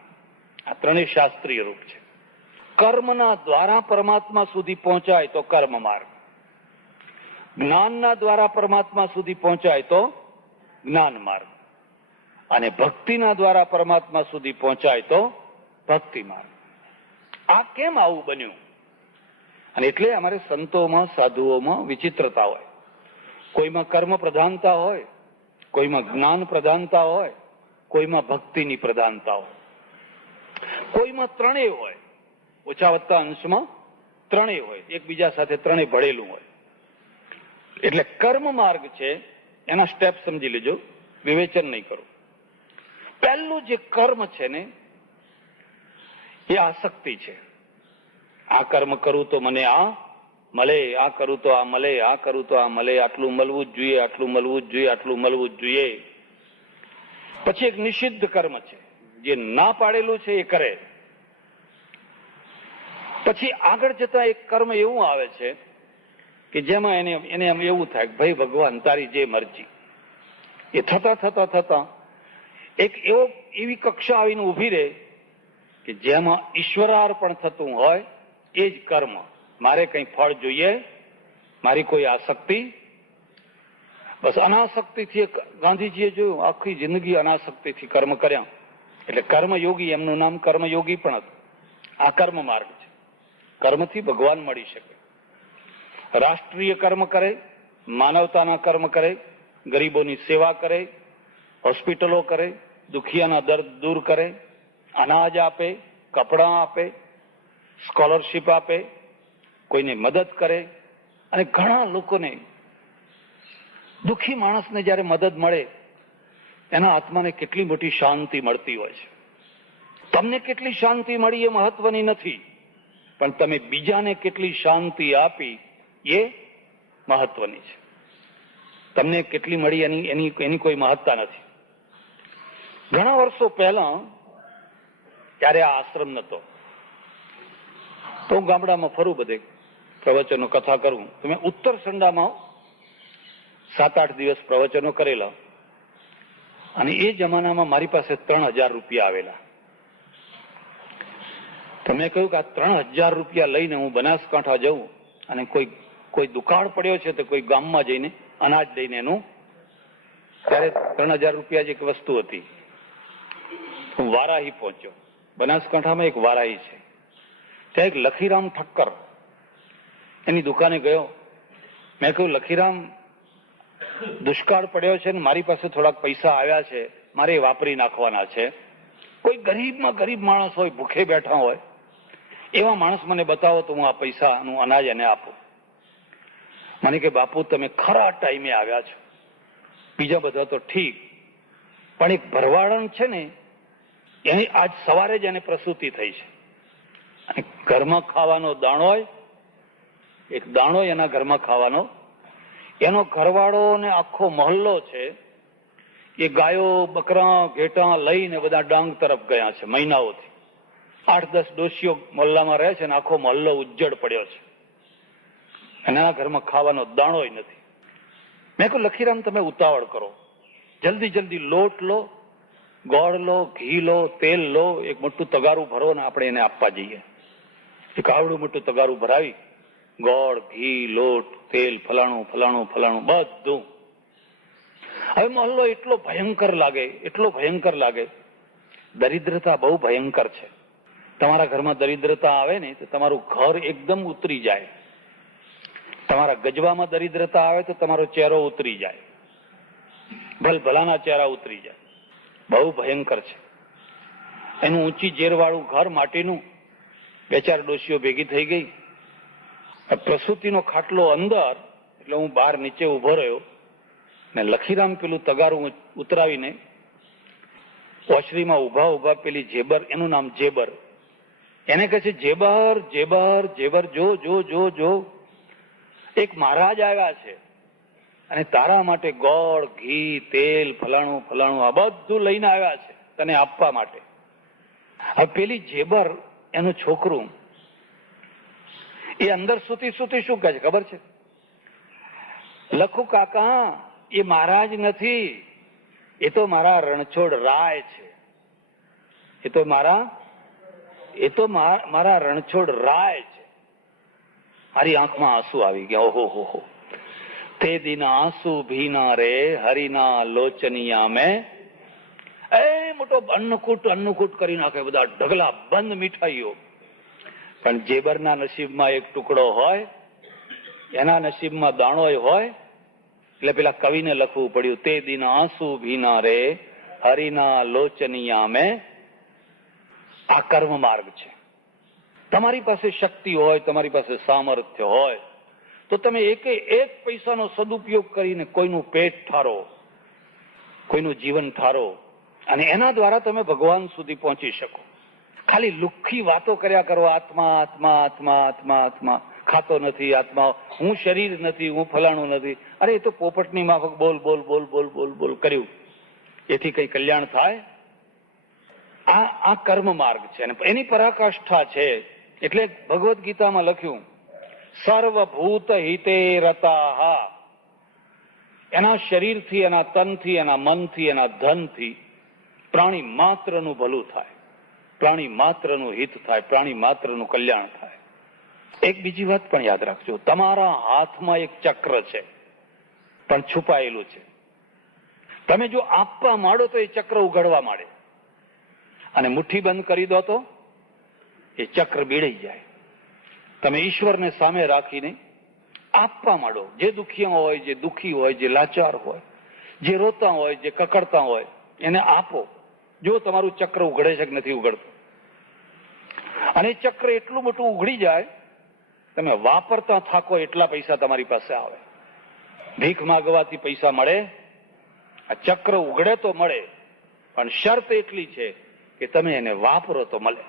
આ ત્રણેય શાસ્ત્રીય રૂપ છે. કર્મના દ્વારા પરમાત્મા સુધી પહોંચાય તો કર્મ માર્ગ, જ્ઞાનના દ્વારા પરમાત્મા સુધી પહોંચાય તો જ્ઞાન માર્ગ, અને ભક્તિના દ્વારા પરમાત્મા સુધી પહોંચાય તો ભક્તિ માર્ગ. આ કેમ આવું બન્યું? અને એટલે અમારે સંતોમાં સાધુઓમાં વિચિત્રતા હોય. કોઈમાં કર્મ પ્રધાનતા હોય, કોઈમાં જ્ઞાન પ્રધાનતા હોય, કોઈમાં ભક્તિની પ્રધાનતા હોય, કોઈમાં ત્રણેય હોય. ઓછા વત્તા અંશમાં ત્રણેય હોય, એકબીજા સાથે ત્રણેય ભળેલું હોય. એટલે કર્મ માર્ગ છે એના સ્ટેપ સમજી લેજો, વિવેચન નહીં કરું. પહેલું જે કર્મ છે ને એ આસક્તિ છે. આ કર્મ કરું તો મને આ મળે, આ કરું તો આ મળે, આ કરું તો આ મળે, આટલું મળવું જ જોઈએ, આટલું મળવું જ જોઈએ, આટલું મળવું જ જોઈએ. પછી એક નિષિદ્ધ કર્મ છે, જે ના પાડેલું છે એ કરે. પછી આગળ જતા એક કર્મ એવું આવે છે કે જેમાં એને એમ એવું થાય કે ભાઈ ભગવાન તારી જે મરજી. એ થતા થતા થતા એક એવી કક્ષા આવીને ઉભી રહે કે જેમાં ઈશ્વરાર્પણ થતું હોય એ જ કર્મ. મારે કંઈ ફળ જોઈએ, મારી કોઈ આસક્તિ, બસ અનાસક્તિથી. ગાંધીજીએ જોયું આખી જિંદગી અનાસક્તિથી કર્મ કર્યા, એટલે કર્મયોગી, એમનું નામ કર્મયોગી પણ હતું. આ કર્મ માર્ગ છે. કર્મથી ભગવાન મળી શકે. રાષ્ટ્રીય કર્મ કરે, માનવતાના કર્મ કરે, ગરીબોની સેવા કરે, હોસ્પિટલો કરે, દુખિયાના દર્દ દૂર કરે, અનાજ આપે, કપડાં આપે, સ્કોલરશીપ આપે, કોઈને મદદ કરે. અને ઘણા લોકોને, દુઃખી માણસને જ્યારે મદદ મળે એના આત્માને કેટલી મોટી શાંતિ મળતી હોય છે. તમને કેટલી શાંતિ મળી એ મહત્વની નથી, પણ તમે બીજાને કેટલી શાંતિ આપી એ મહત્વની છે. તમને કેટલી મળી એની કોઈ મહત્તા નથી. ઘણા વર્ષો પહેલા ત્યારે આ આશ્રમ નતો, તો હું ગામડામાં ફરું, બધે પ્રવચનો કથા કરું. તો મેં ઉત્તર સંડામાં 7-8 દિવસ પ્રવચનો કરેલા, અને એ જમાનામાં મારી પાસે 3000 રૂપિયા આવેલા. તમે કહ્યું કે આ 3000 રૂપિયા લઈને હું બનાસકાંઠા જઉં અને કોઈ દુકાળ પડ્યો છે તો કોઈ ગામમાં જઈને અનાજ લઈને એનું, ત્યારે 3000 રૂપિયા જ એક વસ્તુ હતી. હું વારાહી પહોંચ્યો. બનાસકાંઠામાં એક વારાહી છે, ત્યાં એક લખીરામ ઠક્કર, એની દુકાને ગયો. મેં કહ્યું લખીરામ, દુષ્કાળ પડ્યો છે ને મારી પાસે થોડાક પૈસા આવ્યા છે, મારે વાપરી નાખવાના છે. કોઈ ગરીબમાં ગરીબ માણસ હોય, ભૂખે બેઠા હોય, એવા માણસ મને બતાવો તો હું આ પૈસાનું અનાજ એને આપું. મને કે બાપુ તમે ખરા ટાઈમે આવ્યા છો, બીજા બધા તો ઠીક, પણ એક ભરવાડન છે ને એની આજ સવારે જ એને પ્રસૂતિ થઈ છે, અને ઘરમાં ખાવાનો દાણો હોય, એક દાણો એના ઘરમાં ખાવાનો, એનો ઘરવાળો ને આખો મહોલ્લો છે એ ગાયો, બકરા, ઘેટા લઈને બધા ડાંગ તરફ ગયા છે મહિનાઓથી. 8-10 ડોશીઓ મોહલ્લામાં રહે છે ને આખો મહોલ્લો ઉજ્જડ પડ્યો છે, એના ઘરમાં ખાવાનો દાણોય નથી. મેં કહ્યું લખીરામ તમે ઉતાવળ કરો, જલ્દી લોટ લો, ગોળ લો, ઘી લો, તેલ લો, એક મોટું તગારું ભરો ને આપણે એને આપવા જઈએ. એક આવડું મોટું તગારું ભરાવી, ગોળ, ઘી, લોટ, તેલ, ફલાણું ફલાણું ફલાણું બધું. હવે મહોલ્લો એટલો ભયંકર લાગે દરિદ્રતા બહુ ભયંકર છે. તમારા ઘરમાં દરિદ્રતા આવે ને તો તમારું ઘર એકદમ ઉતરી જાય. તમારા ગજવામાં દરિદ્રતા આવે તો તમારો ચહેરો ઉતરી જાય, ભલભલાના ચહેરા ઉતરી જાય. બહુ ભયંકર છે. એનું ઊંચી ઝેરવાળું ઘર માટીનું, બે ચાર ડોશીઓ ભેગી થઈ ગઈ, પ્રસૂતિનો ખાટલો અંદર, એટલે હું બહાર નીચે ઉભો રહ્યો ને લખીરામ પેલું તગારું ઉતરાવીને ઓસરીમાં ઉભા ઉભા પેલી જેબર, એનું નામ જેબર, એને કહે છે જેબર જેબર જેબર, જો જો જો જો, એક મહારાજ આવ્યા છે અને તારા માટે ગોળ, ઘી, તેલ, ફલાણું ફલાણું આ બધું લઈને આવ્યા છે તને આપવા માટે. હવે પેલી જેબર, એનું છોકરું, એ અંદર સુતી સુતી શું કહે છે ખબર છે? લખુ કાકા, એ મહારાજ નથી, એ તો મારા રણછોડ રાય છે. એ તો મારા રણછોડ રાય છે. મારી આંખમાં આંસુ આવી ગયા. ઓહો હો હો, તે દિન આંસુ ભીના રે હરિના લોચનિયા મેં. એ મોટો અન્નકૂટ કરી નાખે, બધા ઢગલા બંધ મીઠાઈઓ. પણ જેબરના નસીબમાં એક ટુકડો હોય, એના નસીબમાં દાણો હોય, એટલે પેલા કવિને લખવું પડ્યું, તે દિન આંસુ ભીના રે હરિના લોચનિયા મેં. આ કર્મ માર્ગ છે. તમારી પાસે શક્તિ હોય, તમારી પાસે સામર્થ્ય હોય તો તમે એક પૈસાનો સદુપયોગ કરીને કોઈનું પેટ ઠારો, કોઈનું જીવન ઠારો, અને એના દ્વારા તમે ભગવાન સુધી પહોંચી શકો. ખાલી લુખ્ખી વાતો કર્યા કરો, આત્મા આત્મા આત્મા આત્મા આત્મા, ખાતો નથી આત્મા, હું શરીર નથી, હું ફલાણું નથી. અરે એ તો પોપટની માફક બોલ બોલ બોલ બોલ બોલ બોલ કર્યું, એથી કઈ કલ્યાણ થાય? આ કર્મ માર્ગ છે અને એની પરાકાષ્ઠા છે. એટલે ભગવદ્ ગીતામાં લખ્યું, સર્વભૂત હિતે રતાઃ. એના શરીરથી, એના તનથી, એના મનથી, એના ધનથી પ્રાણી માત્રનું ભલું થાય, પ્રાણી માત્રનું હિત થાય, પ્રાણી માત્રનું કલ્યાણ થાય. એક બીજી વાત પણ યાદ રાખજો, તમારા હાથમાં એક ચક્ર છે પણ છુપાયેલું છે. તમે જો આપવા માંડો તો એ ચક્ર ઉઘડવા માંડે, અને મુઠ્ઠી બંધ કરી દો તો એ ચક્ર બીડાઈ જાય. તમે ઈશ્વરને સામે રાખીને આપવા માંડો. જે દુખિયા હોય, જે દુખી હોય, જે લાચાર હોય, જે રોતા હોય, જે કકડતા હોય, એને આપો. જો તમારું ચક્ર ઉઘડે છે કે નથી ઉઘડતું. અને ચક્ર એટલું મોટું ઉઘડી જાય, તમે વાપરતા થાકો એટલા પૈસા તમારી પાસે આવે. ભીખ માગવાથી પૈસા મળે? આ ચક્ર ઉઘડે તો મળે, પણ શરત એટલી છે કે તમે એને વાપરો તો મળે.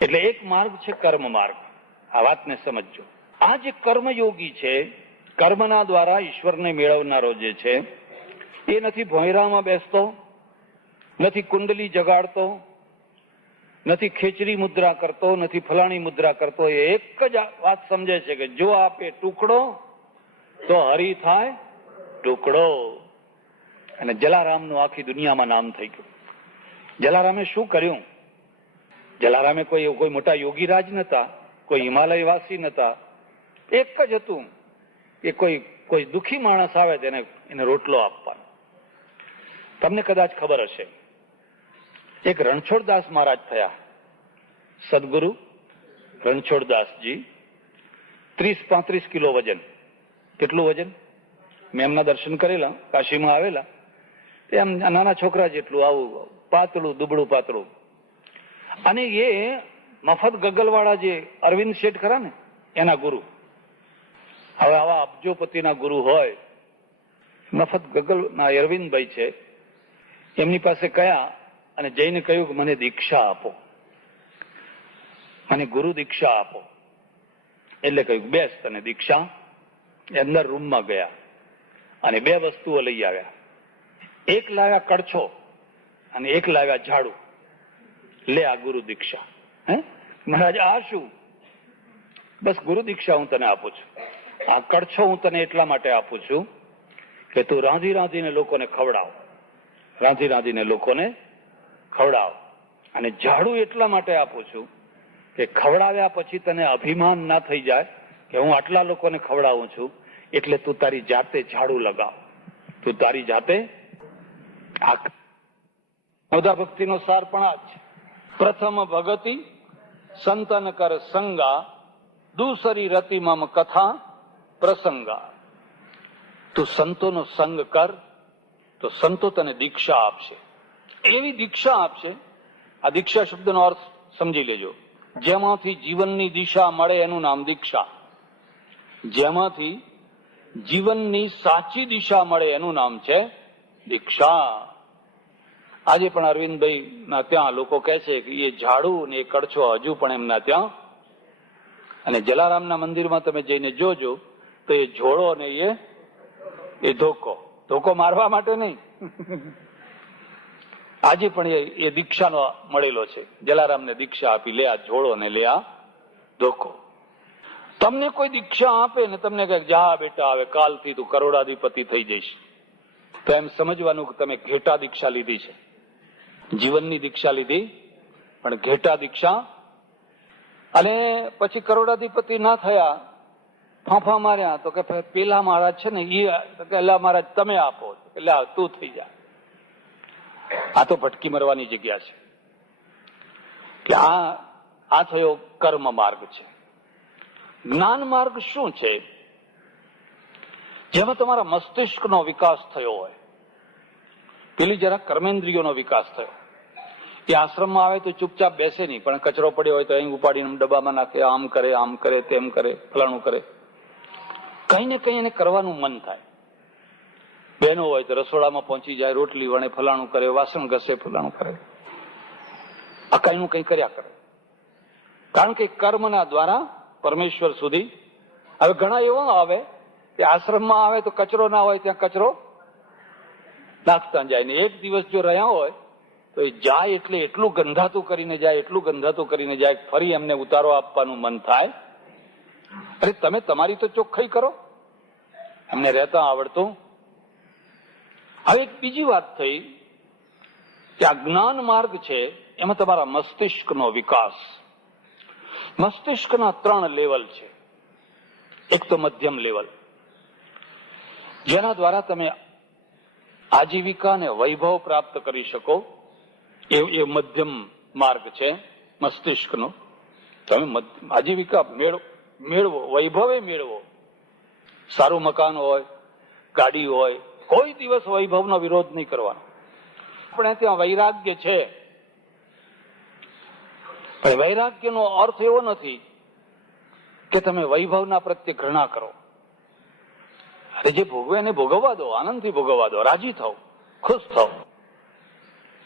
એટલે એક માર્ગ છે કર્મ માર્ગ. આ વાતને સમજજો. આ જે કર્મયોગી છે, કર્મના દ્વારા ઈશ્વરને મેળવનારો જે છે, એ નથી ભોંયરામાં બેસતો, નથી કુંડલી જગાડતો, નથી ખેચરી મુદ્રા કરતો, નથી ફલાણી મુદ્રા કરતો. એ એક જ વાત સમજે છે કે જો આપે ટુકડો તો હરી થાય ટુકડો. અને જલારામનું આખી દુનિયામાં નામ થઈ ગયું. જલારામે શું કર્યું? જલારામે કોઈ મોટા યોગીરાજ નતા, કોઈ હિમાલયવાસી નતા. એક જ હતું કે કોઈ દુખી માણસ આવે તેને એને રોટલો આપવાનો. તમને કદાચ ખબર હશે, એક રણછોડદાસ મહારાજ થયા, સદગુરુ રણછોડદાસજી. 30-35 કિલો વજન. કેટલું વજન? મેં એમના દર્શન કરેલા, કાશીમાં આવેલા. એમ નાના છોકરા જેટલું, આવું પાતળું, દુબળું પાતળું. અને એ મફત ગગલવાળા જે અરવિંદ શેઠ ખરા ને, એના ગુરુ. હવે આવા અબજોપતિના ગુરુ હોય, મફત ગગલના અરવિંદભાઈ છે, એમની પાસે કયા અને જઈને કહ્યું કે મને દીક્ષા આપો, મને ગુરુ દીક્ષા આપો. એટલે કહ્યું બેસ તને દીક્ષા. અંદર રૂમમાં ગયા અને 2 વસ્તુઓ લઈ આવ્યા. એક લાવ્યા કડછો અને એક લાવ્યા ઝાડુ. લે આ ગુરુ દીક્ષા. હે મહારાજ, આ શું? બસ ગુરુ દીક્ષા હું તને આપું છું. આ કડછો હું તને એટલા માટે આપું છું કે તું રાંધી રાંધીને લોકોને ખવડાવ, રાંધી રાંધીને લોકોને ખવડાવ. અને ઝાડુ એટલા માટે આપું છું કે ખવડાવ્યા પછી તને અભિમાન ના થઈ જાય કે હું આટલા લોકોને ખવડાવું છું, એટલે તું તારી જાતે ઝાડુ લગાવ. તું તારી જાતે નવધા ભક્તિનો સાર પણ આ જ છે. પ્રથમ ભગતિ સંતન કર સંગા, દૂસરી રતિ મમ કથા પ્રસંગા. તું સંતોનો સંગ કર તો સંતો તને દીક્ષા આપશે. એવી દીક્ષા આપશે, આ દીક્ષા શબ્દનો અર્થ સમજી લેજો, જેમાંથી જીવનની દિશા મળે એનું નામ દીક્ષા. જેમાંથી જીવનની સાચી દિશા મળે એનું નામ છે દીક્ષા. આજે પણ અરવિંદભાઈ ના ત્યાં લોકો કહે છે કે એ ઝાડુ ને એ કડછો હજુ પણ એમના ત્યાં, અને જલારામના મંદિરમાં તમે જઈને જોજો તો એ જોડો ને એ ધોકો મારવા માટે નહીં. આજે પણ એ દીક્ષાનો મળેલો છે. જલારામને દીક્ષા આપી, લે આ જોડો ને લે આ ધોકો. તમને કોઈ દીક્ષા આપે ને તમને કહે જા બેટા હવે કાલથી તું કરોડાધિપતિ થઈ જઈશ, તો એમ સમજવાનું કે તમે ઘેટા દીક્ષા લીધી છે. જીવનની દીક્ષા લીધી પણ ઘેટા દીક્ષા. અને પછી કરોડાધિપતિ ના થયા, ફાંફા માર્યા તો કે પેલા મહારાજ છે ને એ મહારાજ તમે આપો, એટલે તું થઈ જા. આ તો ભટકી મરવાની જગ્યા છે. કે આ થયો કર્મ માર્ગ છે. જ્ઞાન માર્ગ શું છે? જેમાં તમારા મસ્તિષ્કનો વિકાસ થયો હોય. પેલી જરા કર્મેન્દ્રિયોનો વિકાસ થયો. એ આશ્રમમાં આવે તો ચૂપચાપ બેસે નહીં, પણ કચરો પડ્યો હોય તો અહીં ઉપાડીને ડબ્બામાં નાખે, આમ કરે તેમ કરે, ફલાણું કરે. કઈ ને કઈ એને કરવાનું મન થાય. બહેનો હોય તો રસોડામાં પહોંચી જાય, રોટલી વણે, ફલાણું કરે, વાસણ ઘસે, ફલાણું કરે, આ કઈ નું કઈ કર્યા કરે. કારણ કે કર્મના દ્વારા પરમેશ્વર સુધી. હવે ઘણા એવો આવે કે આશ્રમમાં આવે તો કચરો ના હોય ત્યાં કચરો નાખતા જાય, ને એક દિવસ જો રહ્યા હોય તો એ જાય એટલે એટલું ગંધાતું કરીને જાય, ફરી એમને ઉતારો આપવાનું મન થાય. અરે તમે તમારી તો ચોખ્ખાઈ કરો. એમને રહેતા આવડતું. હવે એક બીજી વાત થઈ કે આ જ્ઞાન માર્ગ છે, એમાં તમારા મસ્તિષ્કનો વિકાસ. મસ્તિષ્કના 3 લેવલ છે. એક તો મધ્યમ લેવલ, જેના દ્વારા તમે આજીવિકા અને વૈભવ પ્રાપ્ત કરી શકો. એ મધ્યમ માર્ગ છે મસ્તિષ્કનો. તમે આજીવિકા મેળવો, વૈભવે મેળવો. સારું મકાન હોય, ગાડી હોય, કોઈ દિવસ વૈભવનો વિરોધ નહીં કરવાનો. આપણે ત્યાં વૈરાગ્ય છે, પણ વૈરાગ્યનો અર્થ એવો નથી કે તમે વૈભવના પ્રત્યે ઘૃણા કરો. અરે જે ભોગવે એને ભોગવવા દો, આનંદથી ભોગવવા દો, રાજી થાવ, ખુશ થાવ.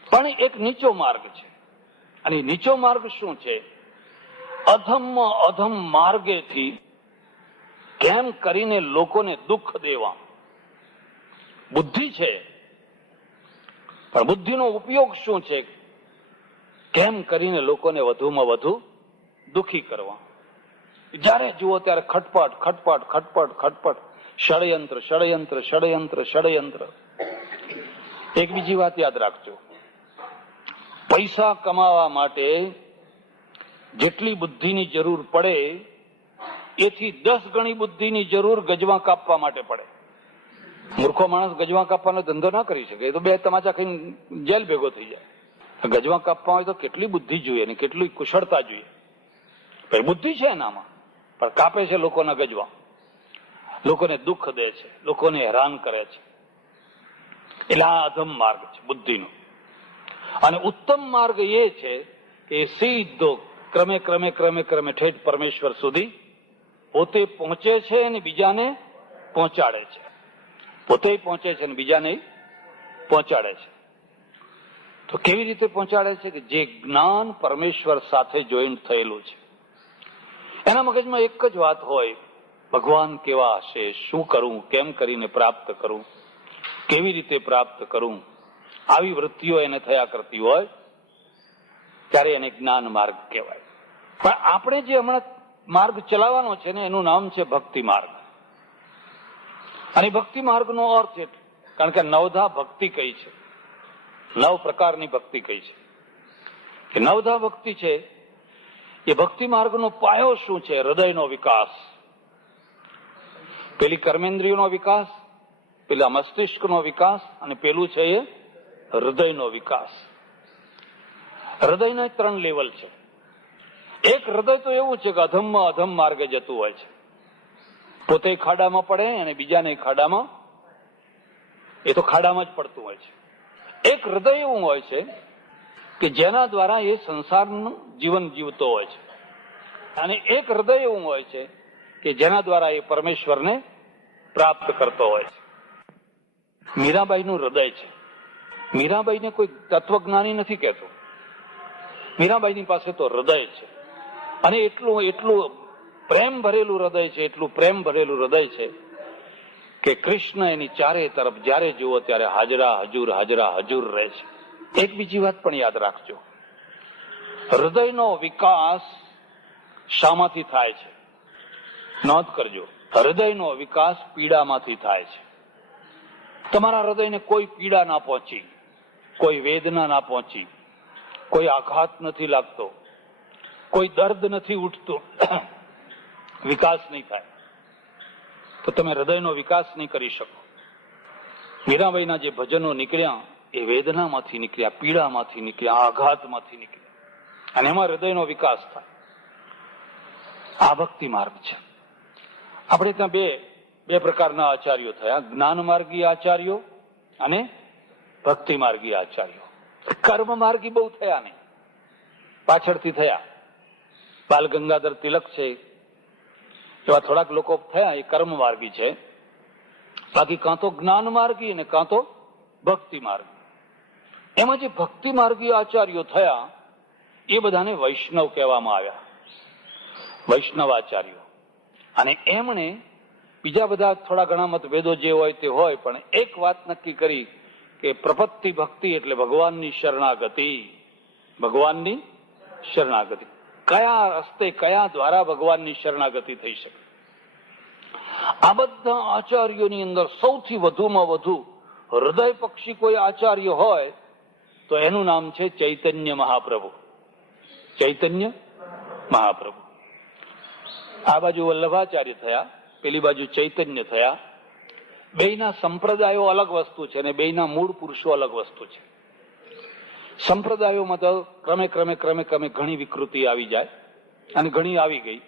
પણ એક નીચો માર્ગ છે. અને નીચો માર્ગ શું છે? અધમમાં અધમ માર્ગેથી કેમ કરીને લોકોને દુઃખ દેવા. બુદ્ધિ છે, પણ બુદ્ધિનો ઉપયોગ શું છે? કેમ કરીને લોકોને વધુમાં વધુ દુઃખી કરવા. જ્યારે જુઓ ત્યારે ખટપટ, ષડયંત્ર. એક બીજી વાત યાદ રાખજો, પૈસા કમાવા માટે જેટલી બુદ્ધિની જરૂર પડે એથી 10 ગણી બુદ્ધિની જરૂર ગજવા કાપવા માટે પડે. મૂર્ખો માણસ ગજવા કાપવાનો ધંધો ના કરી શકે, એ તો 2 તમાચા ખાઈને જેલ ભેગો થઈ જાય. ગજવા કાપવા હોય તો કેટલી બુદ્ધિ જોઈએ ને કેટલી કુશળતા જોઈએ. બુદ્ધિ છે એનામાં, પણ કાપે છે લોકોના ગજવા, લોકોને દુઃખ દે છે, લોકોને હેરાન કરે છે. એટલે આ અધમ માર્ગ છે બુદ્ધિનો. અને ઉત્તમ માર્ગ એ છે કે સીધો ક્રમે ઠેઠ પરમેશ્વર સુધી પોતે પહોંચે છે અને બીજાને પહોંચાડે છે. પોતે પહોંચે છે અને બીજાને પહોંચાડે છે. તો કેવી રીતે પહોંચાડે છે? કે જે જ્ઞાન પરમેશ્વર સાથે જોઈન્ટ થયેલું છે, એના મગજમાં એક જ વાત હોય, ભગવાન કેવા હશે, શું કરું, કેમ કરીને પ્રાપ્ત કરું, કેવી રીતે પ્રાપ્ત કરું. આવી વૃત્તિઓ એને થયા કરતી હોય ત્યારે એને જ્ઞાન માર્ગ કહેવાય. પણ આપણે જે હમણાં માર્ગ ચલાવવાનો છે ને, એનું નામ છે ભક્તિ માર્ગ. અને ભક્તિ માર્ગનો અર્થ છે, કારણ કે 9ધા ભક્તિ કઈ છે, 9 પ્રકારની ભક્તિ કઈ છે. કે 9ધા ભક્તિ છે એ ભક્તિ માર્ગનો પાયો શું છે? હૃદયનો વિકાસ. પેલી કર્મેન્દ્રિયોનો વિકાસ, પેલા મસ્તિષ્કનો વિકાસ, અને પેલું છે એ હૃદયનો વિકાસ. હૃદયના 3 લેવલ છે. એક હૃદય તો એવું છે કે અધમમાં અધમ માર્ગે જતું હોય છે, પોતે ખાડામાં પડે અને બીજાને ખાડામાં, એ તો ખાડામાં જ પડતું હોય છે. એક હૃદય એવું હોય છે કે જેના દ્વારા એ સંસારનું જીવન જીવતો હોય છે, અને એક હૃદય એવું હોય છે કે જેના દ્વારા એ પરમેશ્વરને પ્રાપ્ત કરતો હોય છે. મીરાબાઈનું હૃદય છે. મીરાબાઈને કોઈ તત્વજ્ઞાની નથી કહેતો, મીરાબાઈની પાસે તો હૃદય છે, અને એટલું પ્રેમ ભરેલું હૃદય છે, એટલું પ્રેમ ભરેલું હૃદય છે કે કૃષ્ણ એની ચારે તરફ જ્યારે જુઓ ત્યારે હાજરા હજુર રહે છે. એક બીજી વાત પણ યાદ રાખજો, હૃદયનો વિકાસ શામાંથી થાય છે? નોંધ કરજો, હૃદયનો વિકાસ પીડામાંથી થાય છે. તમારા હૃદયને કોઈ પીડા ના પહોંચી, કોઈ વેદના ના પહોંચી, કોઈ આઘાત નથી લાગતો, કોઈ દર્દ નથી ઉઠતું, વિકાસ નહીં થાય તો તમે હૃદયનો વિકાસ નહીં કરી શકો. મીરાબાઈના જે ભજનો નીકળ્યા એ વેદનામાંથી નીકળ્યા, પીડામાંથી નીકળ્યા, આઘાતમાંથી નીકળ્યા, અને એમાં હૃદયનો વિકાસ થાય. આ ભક્તિ માર્ગ છે. આપણે ત્યાં બે પ્રકારના આચાર્યો થયા, જ્ઞાન માર્ગી આચાર્યો અને ભક્તિ માર્ગી આચાર્યો. કર્મ માર્ગી બહુ થયા નહીં, પાછળથી થયા. બાલ ગંગાધર તિલક છે, એવા થોડાક લોકો થયા, એ કર્મ માર્ગી છે. બાકી કાં તો જ્ઞાન માર્ગી અને કાં તો ભક્તિ માર્ગી. એમાં જે ભક્તિ માર્ગી આચાર્યો થયા એ બધાને વૈષ્ણવ કહેવામાં આવ્યા, વૈષ્ણવ આચાર્યો. અને એમણે બીજા બધા થોડા ઘણા મતભેદો જે હોય તે હોય, પણ એક વાત નક્કી કરી કે પ્રપત્તિ ભક્તિ એટલે ભગવાનની શરણાગતિ. ભગવાનની શરણાગતિ, કયા રસ્તે, કયા દ્વારા ભગવાનની શરણાગતિ થઈ શકે? આ બધા આચાર્યોની અંદર સૌથી વધુમાં વધુ હૃદય પક્ષી કોઈ આચાર્ય હોય તો એનું નામ છે ચૈતન્ય મહાપ્રભુ. ચૈતન્ય મહાપ્રભુ. આ બાજુ વલ્લભાચાર્ય થયા, પેલી બાજુ ચૈતન્ય થયા. બેયના સંપ્રદાયો અલગ વસ્તુ છે અને બેયના મૂળ પુરુષો અલગ વસ્તુ છે. સંપ્રદાયોમાં તો ક્રમે ક્રમે ક્રમે ક્રમે ઘણી વિકૃતિ આવી જાય, અને ઘણી આવી ગઈ.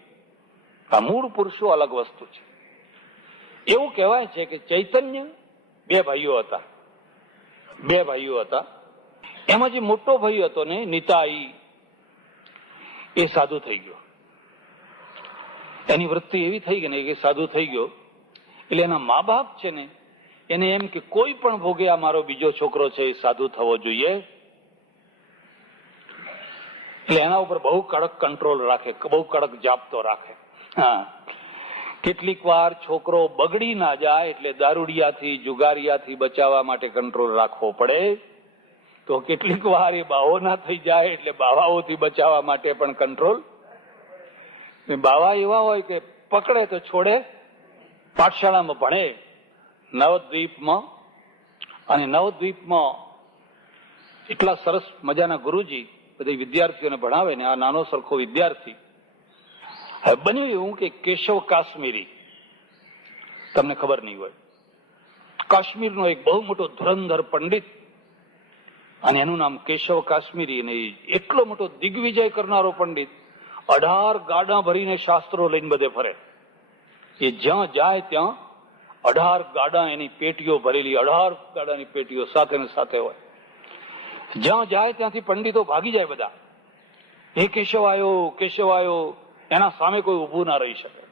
આ મૂળ પુરુષો અલગ વસ્તુ છે. એવું કહેવાય છે કે ચૈતન્ય બે ભાઈઓ હતા. એમાં જે મોટો ભાઈ હતો ને નિતાઈ, એ સાધુ થઈ ગયો. એની વૃત્તિ એવી થઈ ગઈ ને કે સાધુ થઈ ગયો. એટલે એના મા બાપ છે ને એને એમ કે કોઈ પણ ભોગે આ મારો બીજો છોકરો છે એ સાધુ થવો જોઈએ. એટલે એના ઉપર બહુ કડક કંટ્રોલ રાખે, બહુ કડક જાપ્તો રાખે. હા, કેટલીક વાર છોકરો બગડી ના જાય એટલે દારૂડિયાથી, જુગારિયાથી બચાવવા માટે કંટ્રોલ રાખવો પડે. તો કેટલીક વાર એ બાવો ના થઈ જાય એટલે બાવાઓથી બચાવવા માટે પણ કંટ્રોલ. બાવા એવા હોય કે પકડે તો છોડે. પાઠશાળામાં ભણે નવદ્વીપમાં, અને નવદ્વીપમાં એટલા સરસ મજાના ગુરુજી બધી વિદ્યાર્થીઓને ભણાવે ને આ નાનો સરખો વિદ્યાર્થી. હવે બન્યું એવું કે કેશવ કાશ્મીરી, તમને ખબર નહીં હોય, કાશ્મીરનો એક બહુ મોટો ધુરંધર પંડિત, અને એનું નામ કેશવ કાશ્મીરી. અને એટલો મોટો દિગ્વિજય કરનારો પંડિત, 18 ગાડા ભરીને શાસ્ત્રો લઈને બધે ફરે. એ જ્યાં જાય ત્યાં 18 ગાડા એની પેટીઓ ભરેલી, 18 ગાડાની પેટીઓ સાથે ને સાથે હોય. જ્યાં જાય ત્યાંથી પંડિતો ભાગી જાય બધા, એ કેશવ આવ્યો. એના સામે કોઈ ઊભું ના રહી શકે,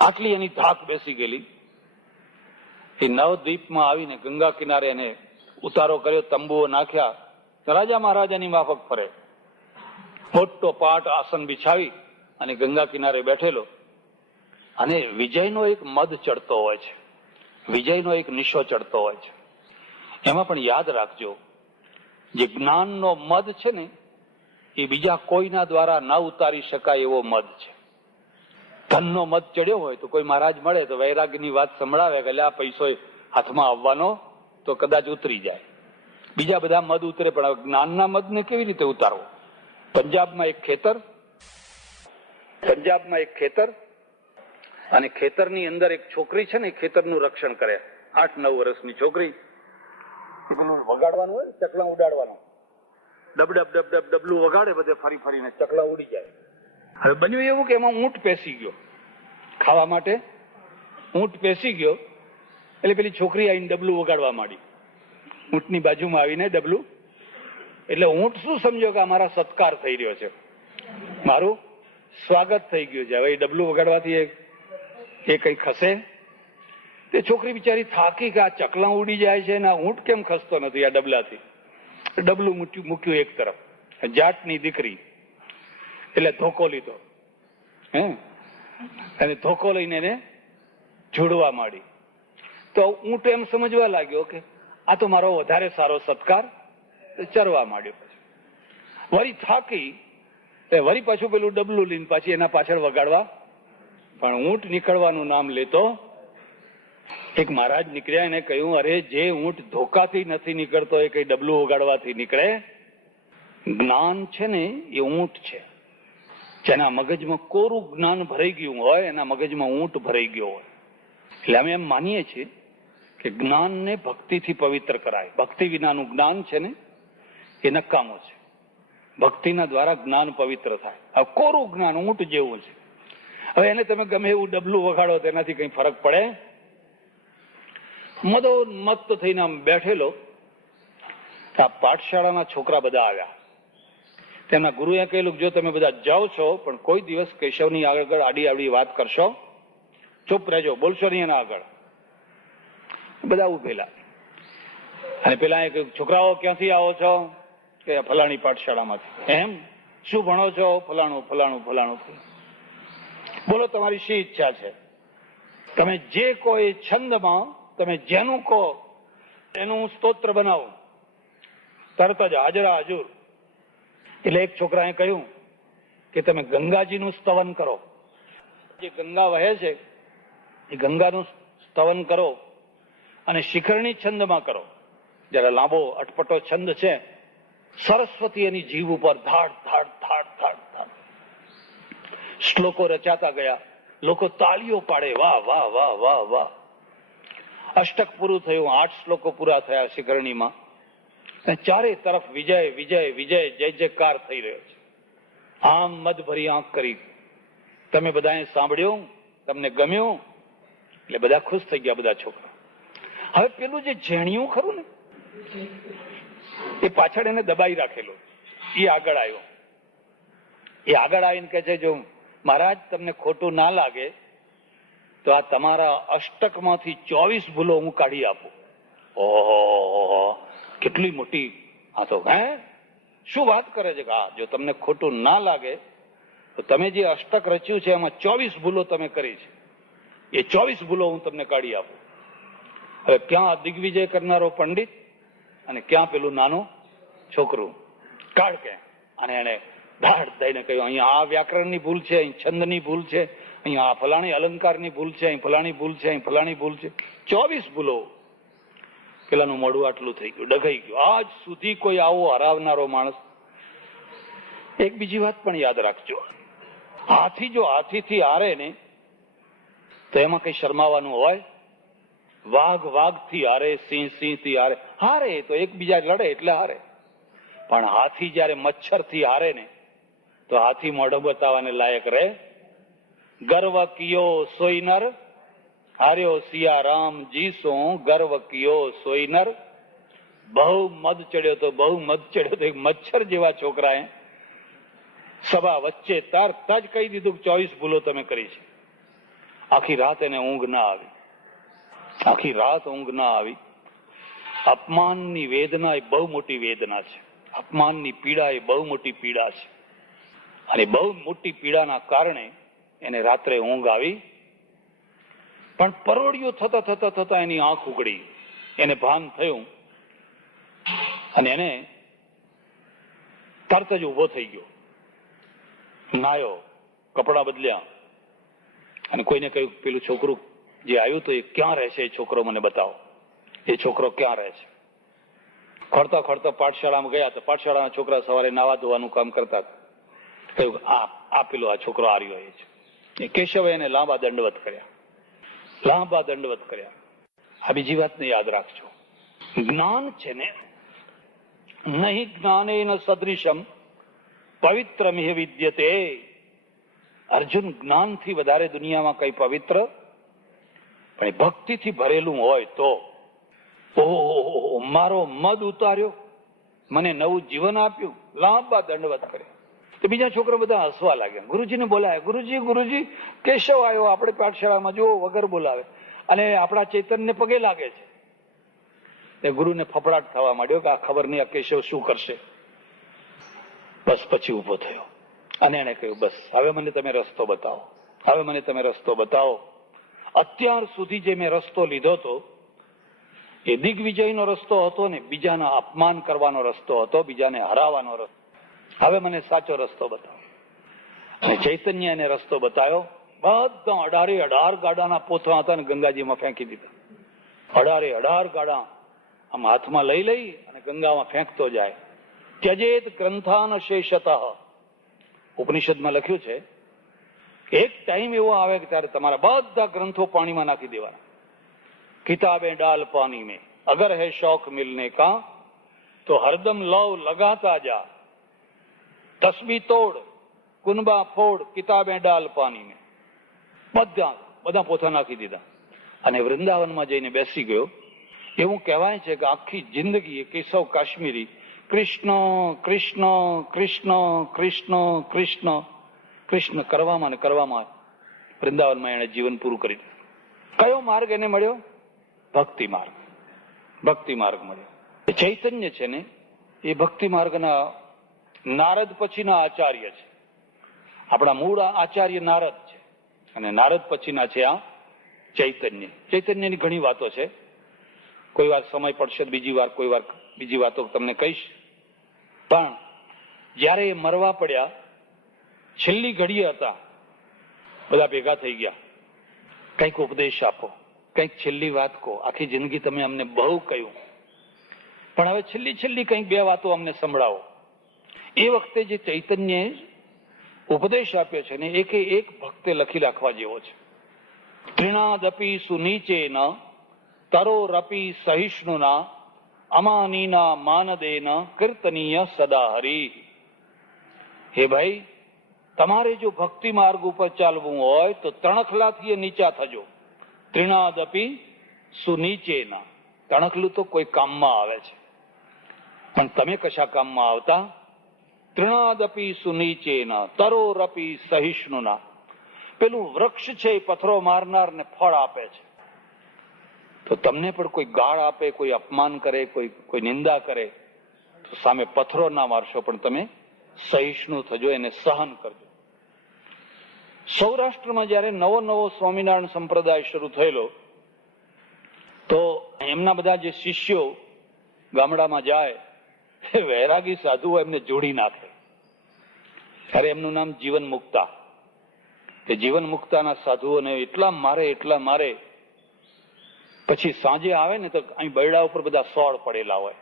આટલી એની ધાક બેસી ગયેલી. એ નવદ્વીપમાં આવીને ગંગા કિનારે એને ઉતારો કર્યો, તંબુઓ નાખ્યા, રાજા મહારાજાની માફક ફરે. મોટો પાટ આસન બિછાવી અને ગંગા કિનારે બેઠેલો. અને વિજયનો એક મદ ચડતો હોય છે, વિજયનો એક નિશો ચડતો હોય છે. એમાં પણ યાદ રાખજો, જે જ્ઞાનનો મદ છે ને એ બીજા કોઈના દ્વારા ન ઉતારી શકાય એવો મદ છે. ધનનો મદ ચડ્યો હોય તો કોઈ મહારાજ મળે તો વૈરાગ્યની વાત સંભળાવે કે આ પૈસો હાથમાં આવવાનો, તો કદાચ ઉતરી જાય. બીજા બધા મદ ઉતરે, પણ જ્ઞાનના મદને કેવી રીતે ઉતારવો? પંજાબમાં એક ખેતર અને ખેતરની અંદર એક છોકરી છે ને, ખેતરનું રક્ષણ કરે. 8-9 વર્ષની છોકરી. પેલું વગાડવાનું હોય, ચકલા ઉડાડવાનું, ડબ ડબ ડબ ડબ ડબલું વગાડે, બધે ફરી ફરીને ચકલા ઉડી જાય. હવે બન્યું એવું કે એમાં ઊંટ પેસી ગયો, ખાવા માટે ઊંટ પેસી ગયો. એટલે પેલી છોકરી આવીને ડબલું વગાડવા માંડી, ઊંટની બાજુમાં આવીને ડબલું. એટલે ઊંટ શું સમજો કે અમારા સત્કાર થઈ રહ્યો છે, મારું સ્વાગત થઈ ગયું છે. હવે એ ડબલું વગાડવાથી એ કઈ ખસે? તે છોકરી બિચારી થાકી કે આ ચકલા ઉડી જાય છે ને આ ઊંટ કેમ ખસતો નથી આ ડબલાથી. ડબલું મૂક્યું એક તરફ, જાટની દીકરી એટલે ધોકો લીધો, અને ધોકો લઈને એને જોડવા માંડી. તો ઊંટ એમ સમજવા લાગ્યો કે આ તો મારો વધારે સારો સત્કાર, ચરવા માંડ્યો. પછી વળી થાકી વળી પાછું પેલું ડબલું લઈને પાછી એના પાછળ વગાડવા. પણ ઊંટ નીકળવાનું નામ લેતો. એક મહારાજ નીકળ્યા, એને કહ્યું, અરે જે ઊંટ ધોકાથી નથી નીકળતો એ કઈ ડબલું વગાડવાથી નીકળે? જ્ઞાન છે ને એ ઊંટ છે. જેના મગજમાં કોરું જ્ઞાન ભરાઈ ગયું હોય, એના મગજમાં ઊંટ ભરાઈ ગયો હોય. એટલે અમે એમ માનીએ છીએ કે જ્ઞાનને ભક્તિથી પવિત્ર કરાય. ભક્તિ વિનાનું જ્ઞાન છે ને એ નકામું છે. ભક્તિના દ્વારા જ્ઞાન પવિત્ર થાય. હવે કોરું જ્ઞાન ઊંટ જેવું છે. હવે એને તમે ગમે એવું ડબલું વગાડો તેનાથી કઈ ફરક પડે? મદોન્મત્ત થઈને આમ બેઠેલો. આ પાઠશાળાના છોકરા બધા આવ્યા. તેમના ગુરુએ કહેલું, જો તમે બધા જાઓ છો પણ કોઈ દિવસ કેશવની આગળ આડી આવડી વાત કરશો, ચૂપ રહેજો, બોલશો નહીં એના આગળ. બધા ઉભેલા. અને પેલા એ કહ્યું, છોકરાઓ ક્યાંથી આવો છો? કે ફલાણી પાઠશાળામાંથી. એમ? શું ભણો છો? ફલાણું ફલાણું ફલાણું. બોલો તમારી શી ઈચ્છા છે? તમે જે કોઈ છંદમાં તમે જેનું કહો એનું હું સ્તોત્ર બનાવું. તરત જ હાજરા હજુર. એટલે એક છોકરાએ કહ્યું કે તમે ગંગાજીનું સ્તવન કરો. જે ગંગા વહે છે એ ગંગાનું સ્તવન કરો અને શિખરણી છંદમાં કરો. જરા લાંબો અટપટો છંદ છે. સરસ્વતી એની જીવ ઉપર ધાડ ધાડ ધાડ ધાડ ધાડ શ્લોકો રચાતા ગયા. લોકો તાળીઓ પાડે, વાહ વાહ વાહ વાહ વાહ. અષ્ટક પૂરું થયું, 8 શ્લોકો પૂરા થયા શિખરણીમાં. ચારે તરફ વિજય વિજય વિજય જય જયકાર થઈ રહ્યો છે. આમ મદ ભરી આંખ કરી. તમે બધાએ સાંભળ્યું, તમને ગમ્યું? એટલે બધા ખુશ થઈ ગયા, બધા છોકરા. હવે પેલું જે જેણિયું ખરું ને એ પાછળ એને દબાઈ રાખેલું, એ આગળ આવ્યો. એ આગળ આવીને કહે છે, જો મહારાજ તમને ખોટું ના લાગે તો આ તમારા અષ્ટકમાંથી 24 ભૂલો હું કાઢી આપું. ઓહો, કેટલી મોટી! આ તો શું વાત કરે છે? હા, જો તમને ખોટું ના લાગે તો તમે જે અષ્ટક રચ્યું છે એમાં 24 ભૂલો તમે કરી છે, એ 24 ભૂલો હું તમને કાઢી આપું. હવે ક્યાં દિગ્વિજય કરનારો પંડિત અને ક્યાં પેલું નાનું છોકરું? કાઢ કે. અને એને ધાડ દઈને કહ્યું, અહીંયા આ વ્યાકરણની ભૂલ છે, અહીં છંદની ભૂલ છે, અહીંયા આ ફલાણી અલંકારની ભૂલ છે, અહીં ફલાણી ભૂલ છે, અહીં ફલાણી ભૂલ છે. 24 ભૂલો. પેલાનું મોઢું આટલું થઈ ગયું, ડઘાઈ ગયું. આજ સુધી કોઈ આવો હરાવનારો માણસ. એક બીજી વાત પણ યાદ રાખજો, હાથી જો હાથીથી હારે ને તો એમાં કઈ શરમાવાનું હોય? વાઘ વાઘથી હારે, સિંહ સિંહથી હારે, હારે તો એકબીજા લડે એટલે હારે. પણ હાથી જયારે મચ્છરથી હારે ને તો હાથી મોઢો બતાવવાને લાયક રહે? ગર્વ કિયો સોઈનર હાર્યો સિયારામ જીસો, ગર્વ કિયો સોઈનર. બહુ મદ ચડ્યો તો બહુ મદ ચડ્યો તો એક મચ્છર જેવા છોકરાએ સભા વચ્ચે તરત જ કહી દીધું કે 24 ભૂલો તમે કરી છે. આખી રાત એને ઊંઘ ના આવી, આખી રાત ઊંઘ ના આવી. અપમાનની વેદના એ બહુ મોટી વેદના છે. અપમાનની પીડા એ બહુ મોટી પીડા છે. અને બહુ મોટી પીડાના કારણે એને રાત્રે ઊંઘ આવી. પણ પરોડિયો થતા થતા થતા એની આંખ ઉગડી, એને ભાન થયું અને એને તરત જ ઉભો થઈ ગયો, નાયો, કપડા બદલ્યા અને કોઈને કહ્યું, પેલું છોકરું જે આવ્યું તો એ ક્યાં રહે છે? એ છોકરો મને બતાવો, એ છોકરો ક્યાં રહે છે? ખોરતા ખોરતા પાઠશાળામાં ગયા તો પાઠશાળાના છોકરા સવારે નાવા ધોવાનું કામ કરતા હતા. કહ્યું, આ પેલો આ છોકરો આર્યો એ છે. એ કેશવે એને લાંબા દંડવત કર્યા, લાંબા દંડવત કર્યા. આ બીજી વાતને યાદ રાખજો, જ્ઞાન છે ને નહીં જ્ઞાનેન સદૃશમ પવિત્રમિહ વિદ્યતે. અર્જુન, જ્ઞાનથી વધારે દુનિયામાં કઈ પવિત્ર પણ ભક્તિથી ભરેલું હોય તો. ઓહો, મારો મદ ઉતાર્યો, મને નવું જીવન આપ્યું, લાંબા દંડવત કર્યા. તો બીજા છોકરા બધા હસવા લાગ્યા. ગુરુજીને બોલાયા, ગુરુજી ગુરુજી કેશવ આવ્યો આપણે પાઠશાળામાં, જુઓ વગર બોલાવે, અને આપણા ચૈતન્ય પગે લાગે છે. તે ગુરુને ફફડાટ થવા માંડ્યો કે આ ખબર નહીં આ કેશવ શું કરશે. બસ પછી ઉભો થયો અને એને કહ્યું, બસ હવે મને તમે રસ્તો બતાવો, હવે મને તમે રસ્તો બતાવો. અત્યાર સુધી જે મેં રસ્તો લીધો હતો એ દિગ્વિજયનો રસ્તો હતો ને, બીજાના અપમાન કરવાનો રસ્તો હતો, બીજાને હરાવવાનો રસ્તો. હવે મને સાચો રસ્તો બતાવો. અને ચૈતન્ય એને રસ્તો બતાવ્યો. બધા 18 ગાડાના પોથા હતા ને ગંગાજીમાં ફેંકી દીધા. 18 ગાડા આમ હાથમાં લઈ અને ગંગામાં ફેંકતો જાય. ત્યજેત ગ્રંથાન શેષતઃ. ઉપનિષદમાં લખ્યું છે કે એક ટાઈમ એવો આવે કે ત્યારે તમારા બધા ગ્રંથો પાણીમાં નાખી દેવાના. કિતાબે ડાલ પાણી મેં, અગર હૈ શૌક મિલને કા તો હરદમ લવ લગાતા જા. તસ્બી તોડ, કુનબા ફોડ, કિતાબે ડાલ પાણી મેં. બધા પોથા નાખી દીધા અને વૃંદાવનમાં જઈને બેસી ગયો. એવું કહેવાય છે કે આખી જિંદગી કેશવ કાશ્મીરી કૃષ્ણ કૃષ્ણ કૃષ્ણ કૃષ્ણ કૃષ્ણ કૃષ્ણ કરવામાં ને કરવામાં વૃંદાવનમાં એને જીવન પૂરું કરી દીધું. કયો માર્ગ એને મળ્યો? ભક્તિ માર્ગ. ભક્તિ માર્ગ મળ્યો. ચૈતન્ય છે ને એ ભક્તિ માર્ગના નારદ પછીના આચાર્ય છે. આપણા મૂળ આચાર્ય નારદ છે અને નારદ પછીના છે આ ચૈતન્ય. ચૈતન્યની ઘણી વાતો છે, કોઈ વાર સમય પડશે બીજી વાતો તમને કહીશ. પણ જયારે એ મરવા પડ્યા, છેલ્લી ઘડીએ હતા, બધા ભેગા થઈ ગયા. કંઈક ઉપદેશ આપો, કંઈક છેલ્લી વાત કહો. આખી જિંદગી તમે અમને બહુ કહ્યું, પણ હવે છેલ્લી કંઈક 2 વાતો અમને સંભળાવો. એ વખતે જે ચૈતન્યએ ઉપદેશ આપ્યો છે ને, એક ભક્તે લખી રાખવા જેવો છે. ત્રિણાદપી સુનીચેન તરોરપી સહિષ્ણુના અમાનીના માનદેન કીર્તનીય સદા હરી. હે ભાઈ, તમારે જો ભક્તિ માર્ગ ઉપર ચાલવું હોય તો તણખલાથી નીચા થજો. ત્રિણાદપી સુનીચેના. તણખલું તો કોઈ કામમાં આવે છે, પણ તમે કશા કામમાં આવતા? ત્રિણાદપી સુનીચેના તરોરપી સહિષ્ણુના. પેલું વૃક્ષ છે એ પથ્થરો મારનારને ફળ આપે છે. તો તમને પણ કોઈ ગાળ આપે, કોઈ અપમાન કરે, કોઈ નિંદા કરે તો સામે પથ્થરો ના મારશો, પણ તમે સહિષ્ણુ થજો, એને સહન કરજો. સૌરાષ્ટ્રમાં જયારે નવો સ્વામિનારાયણ સંપ્રદાય શરૂ થયેલો તો એમના બધા જે શિષ્યો ગામડામાં જાય, વૈરાગી સાધુઓ એમને જોડી નાખે. ત્યારે એમનું નામ જીવન મુક્તા. તે જીવન મુક્તાના સાધુઓને એટલા મારે, પછી સાંજે આવે ને તો અહીં બરડા ઉપર બધા સોળ પડેલા હોય.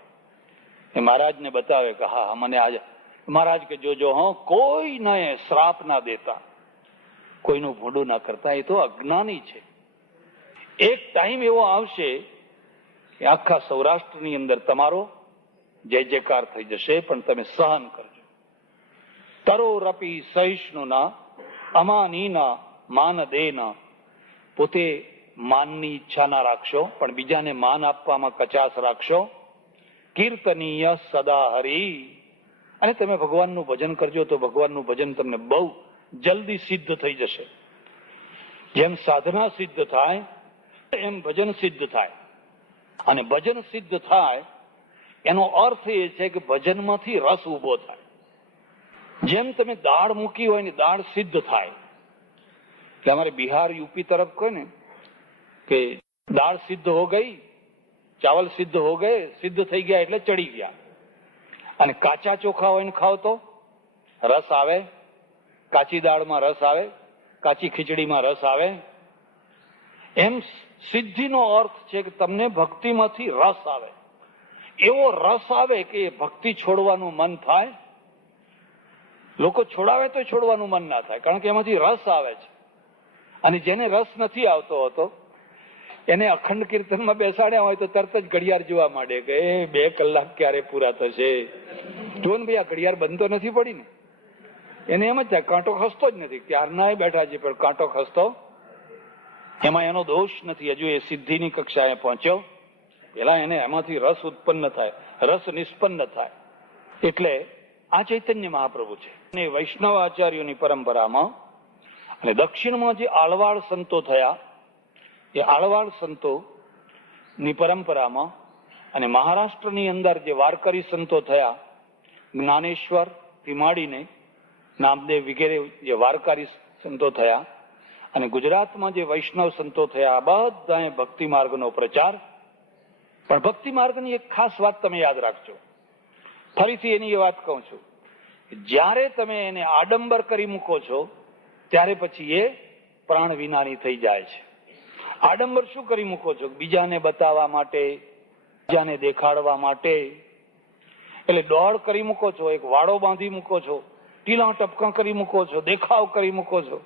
એ મહારાજને બતાવે કે હા મને આજે. મહારાજ કે જોજો, કોઈને શ્રાપ ના દેતા, કોઈનું ભૂંડું ના કરતા, એ તો અજ્ઞાની છે. એક ટાઈમ એવો આવશે કે આખા સૌરાષ્ટ્રની અંદર તમારો જય જયકાર થઈ જશે, પણ તમે સહન કરજો. તરોરપી સહિષ્ણુના અમાનીના માનદેના. પોતે માનની ઈચ્છા ના રાખશો, પણ બીજાને માન આપવામાં કચાશ રાખશો. કીર્તનીય સદા હરી. અને તમે ભગવાનનું ભજન કરજો તો ભગવાનનું ભજન તમને બહુ જલ્દી સિદ્ધ થઈ જશે. જેમ સાધના સિદ્ધ થાય એમ ભજન સિદ્ધ થાય. અને ભજન સિદ્ધ થાય એનો અર્થ એ છે કે ભજનમાંથી રસ ઉભો થાય. જેમ તમે દાળ મૂકી હોય ને દાળ સિદ્ધ થાય. કે અમારે બિહાર યુપી તરફ કહે ને કે દાળ સિદ્ધ હો ગઈ, ચાવલ સિદ્ધ હો ગયે, સિદ્ધ થઈ ગયા એટલે ચડી ગયા. અને કાચા ચોખા હોય ને ખાવ તો રસ આવે. કાચી દાળમાં રસ આવે, કાચી ખીચડીમાં રસ આવે. એમ સિદ્ધિનો અર્થ છે કે તમને ભક્તિમાંથી રસ આવે. એવો રસ આવે કે ભક્તિ છોડવાનું મન થાય. લોકો છોડાવે તો છોડવાનું મન ના થાય, કારણ કે એમાંથી રસ આવે છે. અને જેને રસ નથી આવતો હતો એને અખંડ કીર્તનમાં બેસાડ્યા હોય તો તરત જ ઘડિયાળ જોવા માંડે કે 2 કલાક ક્યારે પૂરા થશે. જો ને ભાઈ આ ઘડિયાળ બંધ તો નથી પડી ને, એને એમ જ થાય કાંટો ખસતો જ નથી. ક્યારના બેઠા છે પણ કાંટો ખસતો, એમાં એનો દોષ નથી. હજુ એ સિદ્ધિની કક્ષાએ પહોંચ્યો, પેલા એને એમાંથી રસ ઉત્પન્ન થાય, રસ નિષ્પન્ન થાય. એટલે આ ચૈતન્ય મહાપ્રભુ છે. અને વૈષ્ણવ આચાર્યોની પરંપરામાં અને દક્ષિણમાં જે આળવાળ સંતો થયા, એ આળવાળ સંતોની પરંપરામાં અને મહારાષ્ટ્રની અંદર જે વારકરી સંતો થયા, જ્ઞાનેશ્વર થી માંડીને નામદેવ વગેરે જે વારકરી સંતો થયા, અને ગુજરાતમાં જે વૈષ્ણવ સંતો થયા, બધાએ ભક્તિ માર્ગનો પ્રચાર. પણ ભક્તિ માર્ગની એક ખાસ વાત તમે યાદ રાખજો, ફરીથી એની એ વાત કહું છું, જ્યારે તમે એને આડંબર કરી મૂકો છો ત્યારે પછી એ પ્રાણ વિનાની થઈ જાય છે. આડંબર શું કરી મૂકો છો? બીજાને બતાવવા માટે, બીજાને દેખાડવા માટે. એટલે દોડ કરી મૂકો છો, એક વાડો બાંધી મૂકો છો, ટીલા ટપકા કરી મૂકો છો, દેખાવ કરી મૂકો છો.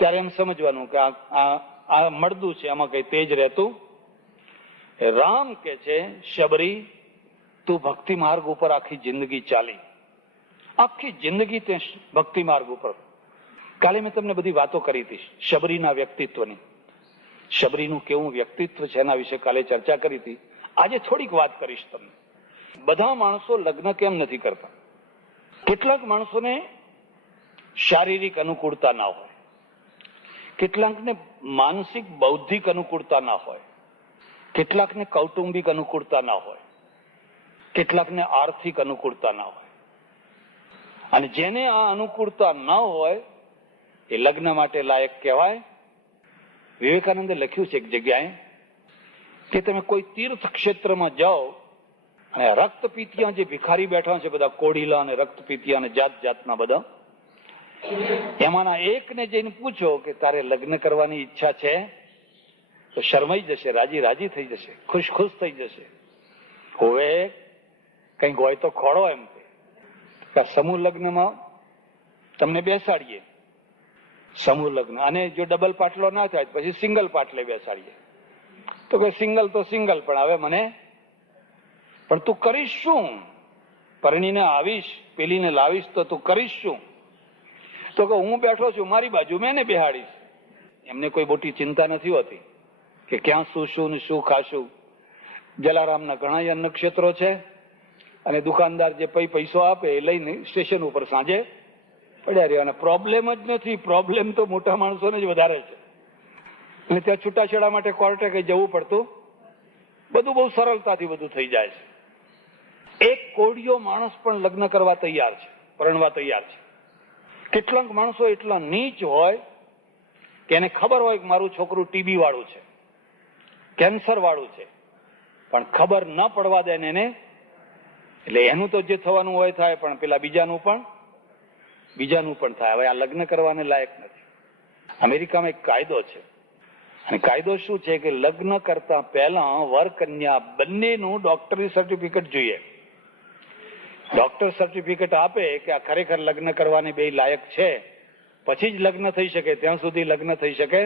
ત્યારે એમ સમજવાનું કે આ મળદું છે, આમાં કઈ તેજ રહેતું. રામ કે છે, શબરી તું ભક્તિ માર્ગ ઉપર આખી જિંદગી ચાલી, આખી જિંદગી તે ભક્તિ માર્ગ ઉપર. કાલે મેં તમને બધી વાતો કરી હતી શબરીના વ્યક્તિત્વની. શબરીનું કેવું વ્યક્તિત્વ છે એના વિશે કાલે ચર્ચા કરી હતી. આજે થોડીક વાત કરીશ તમને. બધા માણસો લગ્ન કેમ નથી કરતા? કેટલાક માણસોને શારીરિક અનુકૂળતા ના હોય, કેટલાકને માનસિક બૌદ્ધિક અનુકૂળતા ના હોય, કેટલાકને કૌટુંબિક અનુકૂળતા ના હોય, કેટલાકને આર્થિક અનુકૂળતા ના હોય. અને જેને આ અનુકૂળતા ન હોય એ લગ્ન માટે લાયક કહેવાય. વિવેકાનંદે લખ્યું છે એક જગ્યાએ કે તમે કોઈ તીર્થ ક્ષેત્રમાં જાઓ અને રક્તપીતિયા જે ભિખારી બેઠા છે, બધા કોડીલા અને રક્તપીતિયા અને જાત જાતના બધા, એમાંના એકને જઈને પૂછો કે તારે લગ્ન કરવાની ઈચ્છા છે, તો શરમાઈ જશે, રાજી થઈ જશે, ખુશ થઈ જશે. હવે કંઈક હોય તો ખોળો એમ કે સમૂહ લગ્નમાં તમને બેસાડીએ, સમૂહ લગ્ન, અને જો ડબલ પાટલો ના થાય પછી સિંગલ પાટલે બેસાડીએ. તો કે સિંગલ તો સિંગલ, પણ હવે મને પણ તું કરીશ શું? પરણીને આવીશ, પેલીને લાવીશ તો તું કરીશ શું? તો કે હું બેઠો છું, મારી બાજુ મેં એને બેહાડીશ. એમને કોઈ મોટી ચિંતા નથી હોતી કે ક્યાં શું ને શું ખાશું. જલારામના ઘણા અન્ન ક્ષેત્રો છે, અને દુકાનદાર જે પૈસો આપે એ લઈને સ્ટેશન ઉપર સાંજે પડ્યા રહ્યા. અને પ્રોબ્લેમ જ નથી, પ્રોબ્લેમ તો મોટા માણસોને જ વધારે છે. અને ત્યાં છૂટાછેડા માટે કોર્ટે કઈ જવું પડતું, બધું બહુ સરળતાથી બધું થઈ જાય છે. એક કોડિયો માણસ પણ લગ્ન કરવા તૈયાર છે, પરણવા તૈયાર છે. કેટલાક માણસો એટલા નીચ હોય કે એને ખબર હોય કે મારું છોકરું ટીબી વાળું છે, કેન્સર વાળું છે, પણ ખબર ન પડવા દે એને. એટલે એનું તો જે થવાનું હોય થાય, પણ પેલા બીજાનું પણ થાય. હવે આ લગ્ન કરવાને લાયક નથી. અમેરિકામાં એક કાયદો છે, અને કાયદો શું છે કે લગ્ન કરતા પહેલા વર કન્યા બંનેનું ડોક્ટરી સર્ટિફિકેટ જોઈએ. ડોક્ટર સર્ટિફિકેટ આપે કે આ ખરેખર લગ્ન કરવાની બે લાયક છે, પછી જ લગ્ન થઈ શકે. ત્યાં સુધી લગ્ન થઈ શકે.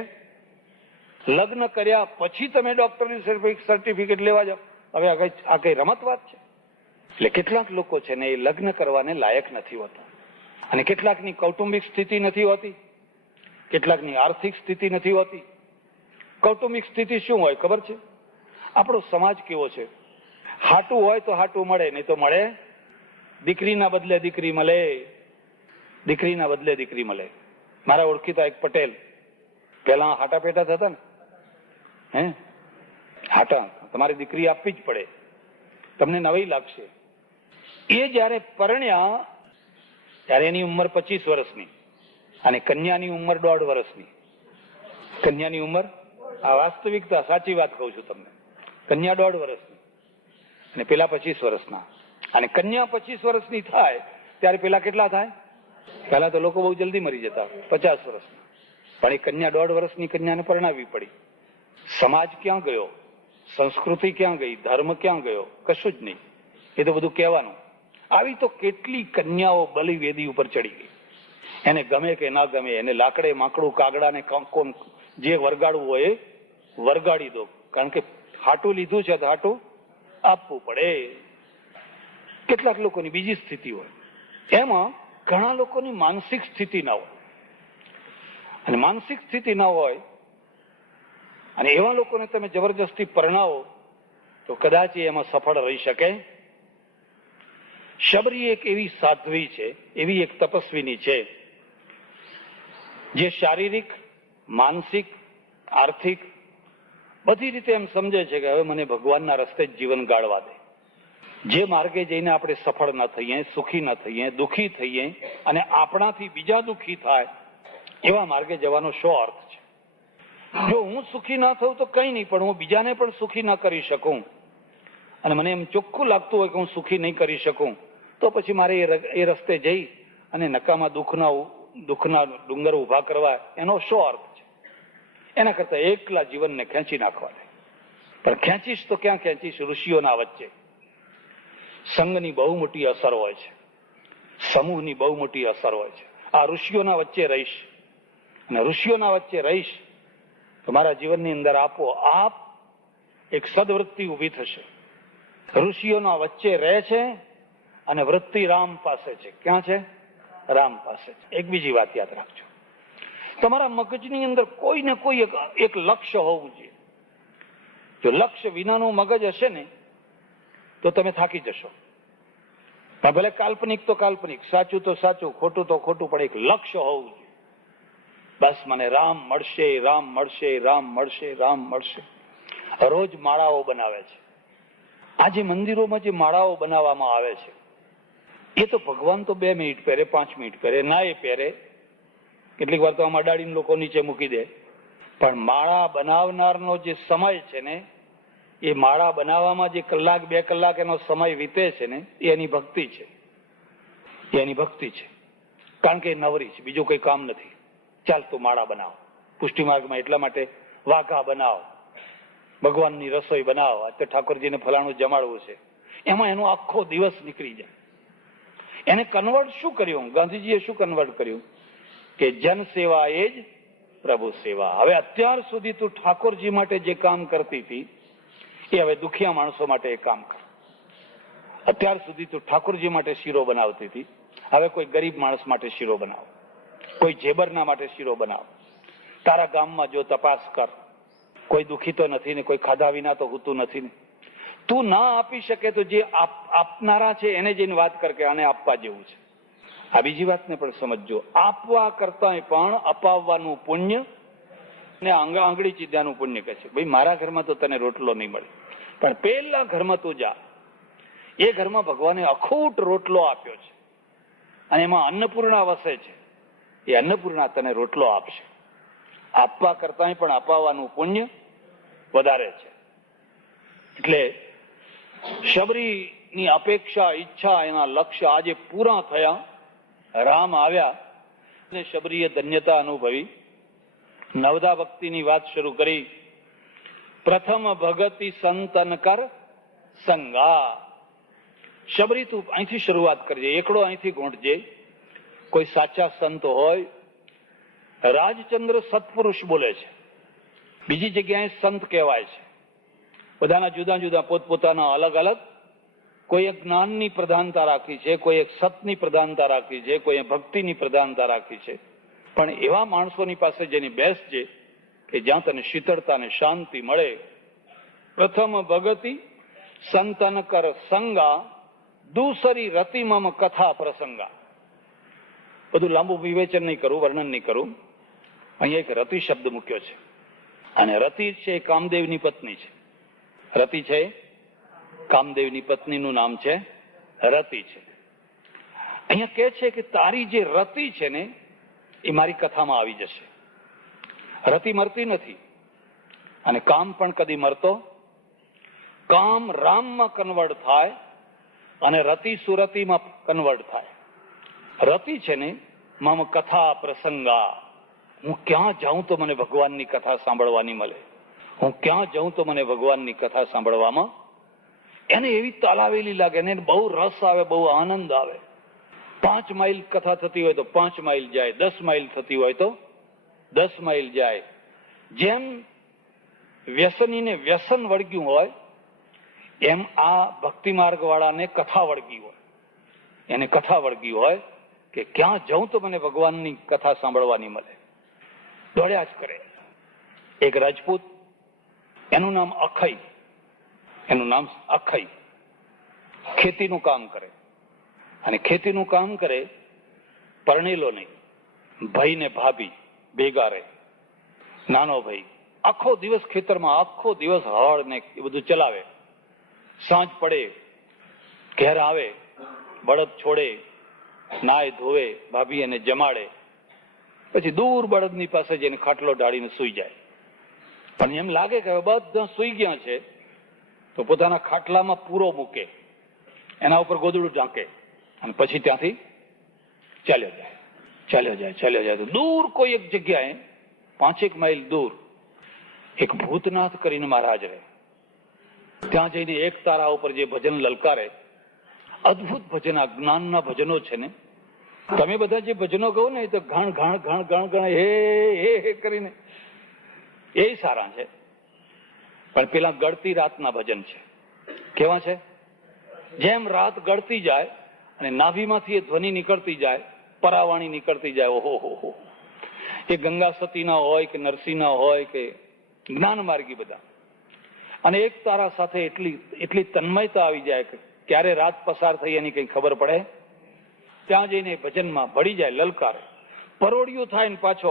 લગ્ન કર્યા પછી તમે ડોક્ટરની સર્ટિફિકેટ લેવા જાઓ, હવે આ કઈ રમત વાત છે? એટલે કેટલાક લોકો છે ને એ લગ્ન કરવાને લાયક નથી હોતા. અને કેટલાકની કૌટુંબિક સ્થિતિ નથી હોતી, કેટલાકની આર્થિક સ્થિતિ નથી હોતી. કૌટુંબિક સ્થિતિ શું હોય ખબર છે? આપણો સમાજ કેવો છે? હાટું હોય તો હાટું મળે, નહીં તો મળે. દીકરીના બદલે દીકરી મળે, દીકરીના બદલે દીકરી મળે. મારા ઓળખીતા એક પટેલ, પેલા હાટા પેટા થતા ને, હાટા તમારી દીકરી આપવી જ પડે, તમને નવાઈ લાગશે. એ જયારે પરણ્યા ત્યારે એની ઉંમર 25 વર્ષની અને કન્યાની ઉંમર 1.5 વર્ષની. કન્યાની ઉંમર, આ વાસ્તવિકતા, સાચી વાત કહું છું તમને. કન્યા 1.5 વર્ષની અને પેલા 25 વર્ષના. અને કન્યા 25 વર્ષની થાય ત્યારે પેલા કેટલા થાય? પહેલા તો લોકો બહુ જલ્દી મરી જતા, 50 વર્ષના. પણ એ કન્યા 1.5 વર્ષની કન્યાને પરણાવવી પડી. સમાજ ક્યાં ગયો? સંસ્કૃતિ ક્યાં ગઈ? ધર્મ ક્યાં ગયો? કશું જ નહીં. એ તો બધું કહેવાનું. આવી તો કેટલી કન્યાઓ બલિવેદી ઉપર ચડી ગઈ. એને ગમે કે ના ગમે, એને લાકડે માકડું કાગડાને કોણ જે વરગાડવું હોય વરગાડી દો, કારણ કે હાટું લીધું છે તો હાટું આપવું પડે. કેટલાક લોકોની બીજી સ્થિતિ હોય, એમાં ઘણા લોકોની માનસિક સ્થિતિ ના હોય, અને માનસિક સ્થિતિ ના હોય અને એવા લોકોને તમે જબરજસ્તી પરણાવો તો કદાચ એમાં સફળ રહી શકે. શબરી એક એવી સાધ્વી છે, એવી એક તપસ્વીની છે, જે શારીરિક, માનસિક, આર્થિક બધી રીતે એમ સમજે છે કે હવે મને ભગવાનના રસ્તે જ જીવન ગાળવા દે. જે માર્ગે જઈને આપણે સફળ ન થઈએ, સુખી ન થઈએ, દુઃખી થઈએ અને આપણાથી બીજા દુઃખી થાય, એવા માર્ગે જવાનો શો અર્થ છે? જો હું સુખી ના થઉં તો કઈ નહીં, પણ હું બીજાને પણ સુખી ના કરી શકું અને મને એમ ચોખ્ખું લાગતું હોય કે હું સુખી નહીં કરી શકું, તો પછી મારે એ રસ્તે જઈ અને નકામા દુઃખના ડુંગર ઉભા કરવા, એનો શો અર્થ છે? એના કરતા એકલા જીવનને ખેંચી નાખવા દે. પણ ખેંચીશ તો ક્યાં ખેંચીશ? ઋષિઓના વચ્ચે. સંઘની બહુ મોટી અસર હોય છે, સમૂહની બહુ મોટી અસર હોય છે. આ ઋષિઓના વચ્ચે રહીશ, અને ઋષિઓના વચ્ચે રહીશ તો મારા જીવનની અંદર આપોઆપ એક સદવૃત્તિ ઊભી થશે. ઋષિઓના વચ્ચે રહે છે અને વૃત્તિ રામ પાસે છે. ક્યાં છે? રામ પાસે છે. એક બીજી વાત યાદ રાખજો, તમારા મગજની અંદર કોઈ ને કોઈ એક લક્ષ્ય હોવું જોઈએ. જો લક્ષ્ય વિનાનું મગજ હશે ને તો તમે થાકી જશો. ભલે કાલ્પનિક તો કાલ્પનિક, સાચું તો સાચું, ખોટું તો ખોટું, પણ એક લક્ષ્ય હોવું જોઈએ. બસ મને રામ મળશે, રામ મળશે, રામ મળશે, રામ મળશે. રોજ માળાઓ બનાવે છે. આજે મંદિરોમાં જે માળાઓ બનાવવામાં આવે છે, એ તો ભગવાન તો 2 મિનિટ પહેરે, 5 મિનિટ પહેરે, ના એ પહેરે, કેટલીક વાર તો આમ અડાડીને લોકો નીચે મૂકી દે. પણ માળા બનાવનારનો જે સમય છે ને, એ માળા બનાવવામાં જે 1 2 કલાક એનો સમય વીતે છે ને, એ એની ભક્તિ છે. એની ભક્તિ છે, કારણ કે એ નવરી છે, બીજું કોઈ કામ નથી. ચાલ તું માળા બનાવ. પુષ્ટિ માર્ગમાં એટલા માટે વાઘા બનાવ, ભગવાનની રસોઈ બનાવ, અત્યારે ઠાકોરજીને ફલાણું જમાડવું છે, એમાં એનો આખો દિવસ નીકળી જાય. એને કન્વર્ટ શું કર્યું? ગાંધીજીએ શું કન્વર્ટ કર્યું? કે જન સેવા એ જ પ્રભુ સેવા. હવે અત્યાર સુધી તું ઠાકોરજી માટે જે કામ કરતી હતી, એ હવે દુખિયા માણસો માટે એ કામ કર. અત્યાર સુધી તું ઠાકોરજી માટે શીરો બનાવતી હતી, હવે કોઈ ગરીબ માણસ માટે શીરો બનાવ, કોઈ જેબરના માટે શીરો બનાવ. તારા ગામમાં જો તપાસ કર, કોઈ દુખી તો નથી ને, કોઈ ખાધા વિના તો હોતું નથી ને. તું ના આપી શકે તો જે આપનારા છે એને જઈને વાત કર કે આને આપવા જેવું છે. આ બીજી વાતને પણ સમજજો, આપવા કરતા પણ અપાવવાનું પુણ્ય ને આંગળી ચીધ્યાનું પુણ્ય કહે છે. ભાઈ મારા ઘરમાં તો તને રોટલો નહીં મળે, પણ પેલા ઘરમાં તું જા, એ ઘરમાં ભગવાને અખૂટ રોટલો આપ્યો છે અને એમાં અન્નપૂર્ણા વસે છે. એ અન્નપૂર્ણા તને રોટલો આપશે. આપવા કરતા પણ અપાવવાનું પુણ્ય વધારે છે. એટલે શબરીની અપેક્ષા, ઈચ્છા, એના લક્ષ્ય આજે પૂરા થયા. રામ આવ્યા અને શબરીએ ધન્યતા અનુભવી. નવદા ભક્તિની વાત શરૂ કરી. પ્રથમ ભગતિ સંતન કર સંગા. શબરી તું અહીંથી શરૂઆત કરજે, એકડો અહીંથી ગોંઠજે. કોઈ સાચા સંત હોય, રાજચંદ્ર સત્પુરુષ બોલે છે, બીજી જગ્યાએ સંત કહેવાય છે. બધાના જુદા જુદા પોતપોતાના અલગ અલગ, કોઈ એક જ્ઞાનની પ્રધાનતા રાખી છે, કોઈ એક સતની પ્રધાનતા રાખી છે, કોઈ ભક્તિની પ્રધાનતા રાખી છે. પણ એવા માણસોની પાસે જેની બેસજે કે જ્યાં તને શીતળતા ને શાંતિ મળે. પ્રથમ ભગતિ સંતન કર સંગા, દૂસરી રતિ મમ કથા પ્રસંગા. બધું લાંબુ વિવેચન નહીં કરું, વર્ણન નહીં કરું. અહીંયા એક રતિ શબ્દ મૂક્યો છે, અને રતિ છે કામદેવની પત્ની છે. રતિ છે કામદેવની પત્નીનું નામ છે રતિ છે. અહીંયા કહે છે કે તારી જે રતિ છે ને એ મારી કથામાં આવી જશે. રતિ મરતી નથી અને કામ પણ કદી મરતો. કામ રામમાં કન્વર્ટ થાય અને રતિ સુરતીમાં કન્વર્ટ થાય. રતિ છે ને મમ કથા પ્રસંગા, હું ક્યાં જાઉં તો મને ભગવાનની કથા સાંભળવાની મળે, હું ક્યાં જાઉં તો મને ભગવાનની કથા સાંભળવામાં એને એવી તાલાવેલી લાગે, એને બહુ રસ આવે, બહુ આનંદ આવે. 5 માઇલ કથા થતી હોય તો 5 માઇલ જાય, 10 માઇલ થતી હોય તો 10 માઇલ જાય. જેમ વ્યસનીને વ્યસન વળગ્યું હોય એમ આ ભક્તિ માર્ગ વાળાને કથા વળગી હોય, એને કથા વળગી હોય કે ક્યાં જઉં તો મને ભગવાનની કથા સાંભળવાની મળે, દોડ્યા જ કરે. એક રાજપૂત, એનું નામ અખઈ, ખેતીનું કામ કરે. અને ખેતીનું કામ કરે, પરણેલો નહીં, ભાઈ ને ભાભી ભેગા રહે. નાનો ભાઈ આખો દિવસ ખેતરમાં, આખો દિવસ હળ ને એ બધું ચલાવે. સાંજ પડે ઘેર આવે, બળદ છોડે, નાય ધોવે, ભાભી એને જમાડે, પછી દૂર બળદની પાસે જઈને ખાટલો ડાળીને સૂઈ જાય. પણ એમ લાગે કે બધા સૂઈ ગયા છે તો પોતાના ખાટલામાં પૂરો મૂકે, એના ઉપર ગોદડું ઢાંકે અને પછી ત્યાંથી ચાલ્યો જાય. તો દૂર કોઈ એક જગ્યાએ 5 માઇલ દૂર એક ભૂતનાથ કરીને મહારાજ રહે. ત્યાં જઈને એક તારા ઉપર જે ભજન લલકારે, અદભુત ભજન, આ જ્ઞાનના ભજનો છે ને. તમે બધા જે ભજનો કહો ને એ તો ઘણ ઘણ ઘણ ઘણ ઘણ હે કરીને એ સારા છે, પણ પેલા ગળતી રાતના ભજન છે. કેવા છે? જેમ રાત ગળતી જાય અને નાભીમાંથી એ ધ્વનિ નીકળતી જાય, પરાવાણી નીકળતી જાય, ઓહો, એ ગંગા સતીના હોય કે નરસિંહના હોય કે જ્ઞાન માર્ગી બધા. અને એક તારા સાથે એટલી તન્મયતા આવી જાય કે ક્યારે રાત પસાર થઈ એની કઈ ખબર પડે. ત્યાં જઈને ભજનમાં ભળી જાય, લલકારે, પરોડિયું થાય ને પાછો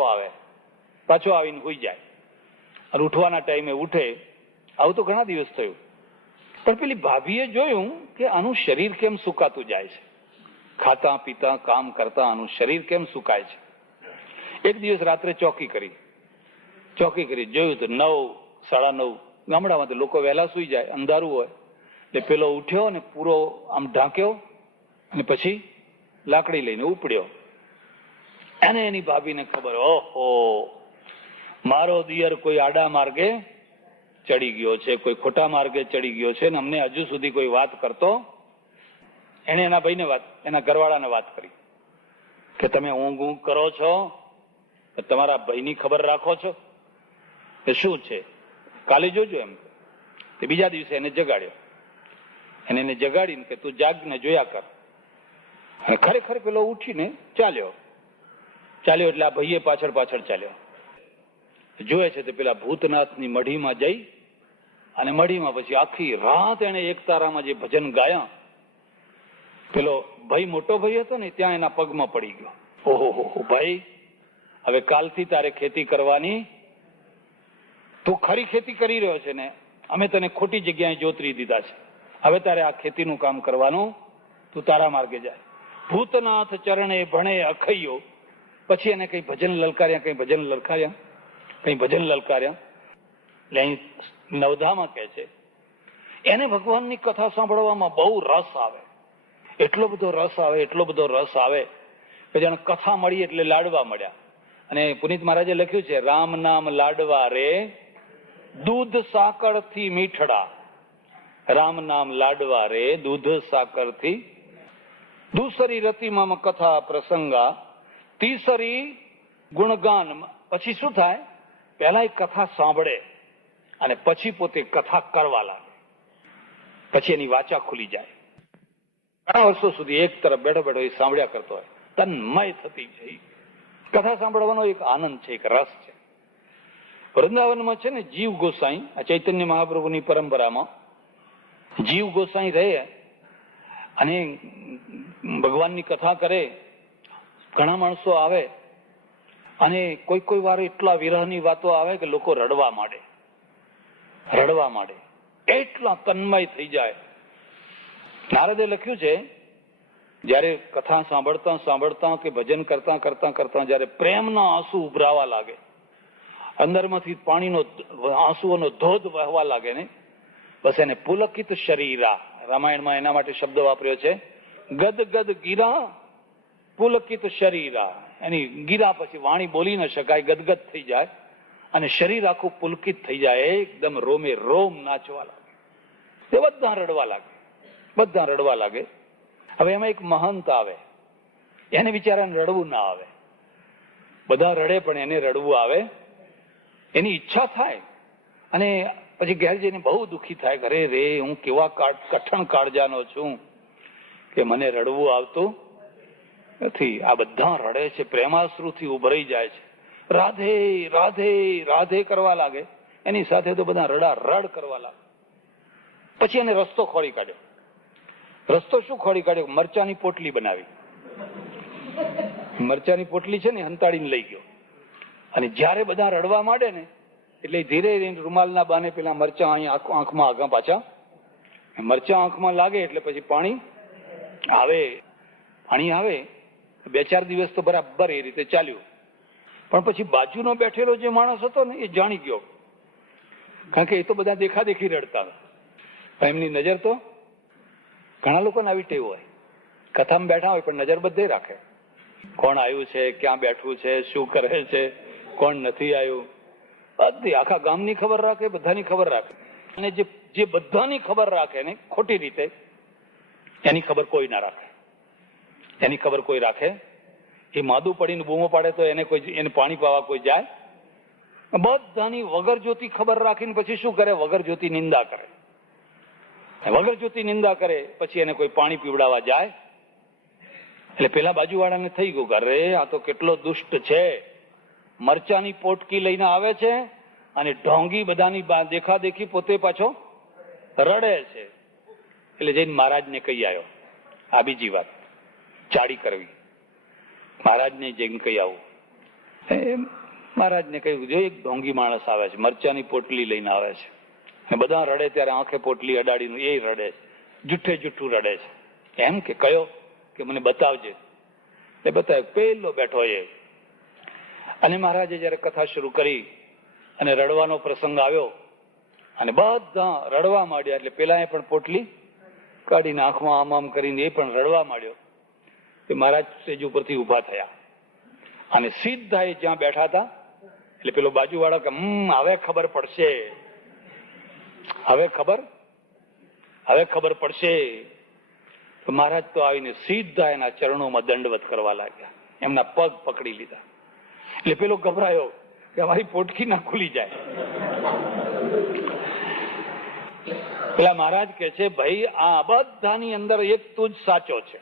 આવીને હોઈ જાય. અને ઉઠવાના ટાઈમે ઉઠે. આવું તો ઘણા દિવસ થયું. પણ પેલી ભાભીએ જોયું કે આનું શરીર કેમ સુકાતું જાય છે, ખાતા પીતા કામ કરતા આનું શરીર કેમ સુકાય છે. એક દિવસ રાત્રે ચોકી કરી, જોયું તો 9, 9:30, ગામડામાં તો લોકો વહેલા સુઈ જાય, અંધારું હોય. એટલે પેલો ઉઠ્યો ને પૂરો આમ ઢાંક્યો અને પછી લાકડી લઈને ઉપડ્યો. એને એની ભાભીને ખબર, ઓહો, મારો દિયર કોઈ આડા માર્ગે ચડી ગયો છે, કોઈ ખોટા માર્ગે ચડી ગયો છે ને અમને હજુ સુધી કોઈ વાત કરતો. એને એના ભાઈને એના ઘરવાળાને વાત કરી કે તમે ઊંઘ કરો છો, તમારા ભાઈની ખબર રાખો છો કે શું છે, કાલે જોજો એમ. તે બીજા દિવસે એને જગાડ્યો. એને જગાડીને કે તું જાગને જોયા કર. અને ખરેખર પેલો ઉઠીને ચાલ્યો. એટલે આ ભાઈએ પાછળ ચાલ્યો. જોયે છે તો પેલા ભૂતનાથની મઢીમાં જઈ અને મઢીમાં પછી આખી રાત એને એક તારામાં જે ભજન ગાયા. પેલો ભાઈ, મોટો ભાઈ હતો ને, ત્યાં એના પગમાં પડી ગયો. ઓહો ભાઈ, હવે કાલથી તારે ખેતી કરવાની, તું ખરી ખેતી કરી રહ્યો છે ને, અમે તને ખોટી જગ્યાએ જોતરી દીધા છે. હવે તારે આ ખેતીનું કામ કરવાનું, તું તારા માર્ગે જાય. ભૂતનાથ ચરણે ભણે અખૈયો. પછી એને કઈ ભજન લલકાર્યા. એટલે અહીં નવધામાં કહે છે, એને ભગવાનની કથા સાંભળવામાં બહુ રસ આવે, એટલો બધો રસ આવે કે જાણે કથા મળી એટલે લાડવા મળ્યા. અને પુનિત મહારાજે લખ્યું છે, રામ નામ લાડવા રે દૂધ સાકર થી મીઠડા. રામ નામ લાડવા રે દૂધ સાકર થી. દૂસરી રતિમાં કથા પ્રસંગા, તીસરી ગુણગાન. પછી શું થાય? પહેલા એ કથા સાંભળે અને પછી પોતે કથા કરવા લાગે, પછી એની વાચા ખુલી જાય. ઘણા વર્ષો સુધી એક તરફ બેઠો એ સાંભળ્યા કરતો હોય, તન્મય થતી જાય. કથા સાંભળવાનો એક આનંદ છે, એક રસ છે. વૃંદાવનમાં છે ને જીવ ગોસાઈ, આ ચૈતન્ય મહાપ્રભુની પરંપરામાં જીવ ગોસાઈ રહે અને ભગવાનની કથા કરે. ઘણા માણસો આવે અને કોઈ વાર એટલા વિરહની વાતો આવે કે લોકો રડવા માંડે, એટલા તન્મય થઈ જાય. નારદે લખ્યું છે, જયારે કથા સાંભળતા કે ભજન કરતા જયારે પ્રેમના આંસુ ઉભરાવા લાગે, અંદરમાંથી પાણીનો આંસુઓનો ધોધ વહેવા લાગે ને, બસ એને પુલકિત શરીરા, રામાયણમાં એના માટે શબ્દ વાપર્યો છે, ગદગદ ગીરા પુલકિત શરીરા. એની ગીરા પછી વાણી બોલી ન શકાય, ગદગદ થઈ જાય અને શરીર આખું પુલકિત થઈ જાય, એકદમ રોમે રોમ નાચવા લાગે. એ બધા રડવા લાગે. હવે એમાં એક મહંત આવે, એને બિચારાને રડવું ના આવે. બધા રડે પણ એને રડવું આવે. એની ઈચ્છા થાય અને પછી ઘેર જઈને બહુ દુઃખી થાય, ઘરે રે હું કેવા કઠણ કાળજાનો છું કે મને રડવું આવતું નથી. આ બધા રડે છે, પ્રેમાશ્રુથી ઉભરાઈ જાય છે, રાધે રાધે રાધે કરવા લાગે, એની સાથે તો બધા રડ કરવા લાગે. પછી એને રસ્તો ખોળી કાઢ્યો. રસ્તો શું ખોળી કાઢ્યો? મરચાની પોટલી બનાવી. મરચાની પોટલી છે ને હંતાડીને લઈ ગયો, અને જયારે બધા રડવા માંડે ને એટલે ધીરે ધીરે રૂમાલના બાને પેલા મરચા અહીંયા આંખમાં આગા પાછા, મરચા આંખમાં લાગે એટલે પછી પાણી આવે. 2-4 દિવસ તો બરાબર એ રીતે ચાલ્યું. પણ પછી બાજુનો બેઠેલો જે માણસ હતો ને એ જાણી ગયો, કારણ કે એ તો બધા દેખાદેખી રડતા હતા. એમની નજર તો, ઘણા લોકોને આવી ટેવ હોય, કથામાં બેઠા હોય પણ નજર બધે રાખે, કોણ આવ્યું છે, ક્યાં બેઠું છે, શું કરે છે, કોણ નથી આવ્યું, બધી આખા ગામની ખબર રાખે, બધાની ખબર રાખે. અને જે બધાની ખબર રાખે ને ખોટી રીતે, એની ખબર કોઈ ના રાખે. એની ખબર કોઈ રાખે, એ માદું પડીને બૂમો પાડે તો એને પાણી પાવા કોઈ જાય? બધાની વગર જોતી ખબર રાખીને પછી શું કરે? વગર જોતી નિંદા કરે. વગર જોતી નિંદા કરે પછી એને કોઈ પાણી પીવડાવવા જાય? એટલે પેલા બાજુવાળાને થઈ ગયું, અરે આ તો કેટલો દુષ્ટ છે, મરચાની પોટકી લઈને આવે છે અને ઢોંગી બધાની દેખાદેખી પોતે પાછો રડે છે. એટલે જઈને મહારાજને કહી આવ્યો, આ બીજી વાત ચાડી કરવી. મહારાજને જઈને કહી આવું. મહારાજને કહ્યું, જો એક ઢોંગી માણસ આવે છે, મરચાની પોટલી લઈને આવે છે, અને બધા રડે ત્યારે આંખે પોટલી અડાડીને એ રડે છે, જુઠ્ઠું રડે છે. એમ કે કયો? કે મને બતાવજે. એ બતાવ્યો, પેલો બેઠો એ. અને મહારાજે જયારે કથા શરૂ કરી અને રડવાનો પ્રસંગ આવ્યો અને બધા રડવા માંડ્યા, એટલે પેલા એ પણ પોટલી કાઢીને આંખમાં આમ કરીને એ પણ રડવા માંડ્યો. એ મહારાજ સ્ટેજ ઉપરથી ઉભા થયા અને સીધા એ જ્યાં બેઠા હતા, એટલે પેલો બાજુવાળો કે હવે ખબર પડશે, હવે ખબર પડશે. તો મહારાજ તો આવીને સીધા એના ચરણોમાં દંડવત કરવા લાગ્યા, એમના પગ પકડી લીધા. એટલે પેલો ગભરાયો કે અમારી પોટકી ના ખુલી જાય. પેલા મહારાજ કે છે, ભાઈ આ બધાની અંદર એક તું જ સાચો છે.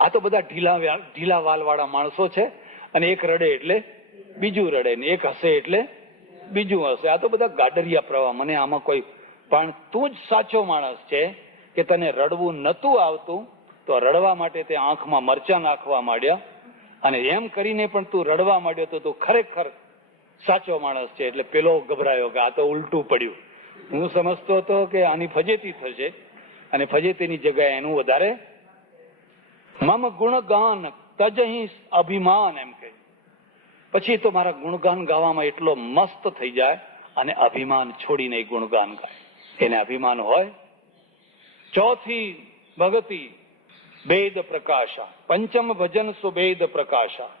આ તો બધા ઢીલા વાલ વાળા માણસો છે, અને એક રડે એટલે બીજું રડે, ને એક હસે એટલે બીજું હસે. આ તો બધા ગાડરિયા પ્રવાહ. મને આમાં કોઈ, પણ તું જ સાચો માણસ છે કે તને રડવું નતું આવતું, તો રડવા માટે તે આંખમાં મરચા નાખવા માંડ્યા, અને એમ કરીને પણ તું રડવા માંડ્યો તો તું ખરેખર સાચો માણસ છે. એટલે પેલો ગભરાયો કે આ તો ઉલટું પડ્યું. હું સમજતો હતો કે આની ફજેતી થશે, અને ફજેતીની જગ્યાએ એનું વધારે. મમ ગુણગાન તજહી અભિમાન, એમ કે પછી તો મારા ગુણગાન ગાવામાં એટલો મસ્ત થઈ જાય અને અભિમાન છોડીને ગુણગાન ગાય. એને અભિમાન હોય. ચોથી ભગતિ વેદ પ્રકાશા, પંચમ ભજન સુવેદ પ્રકાશા.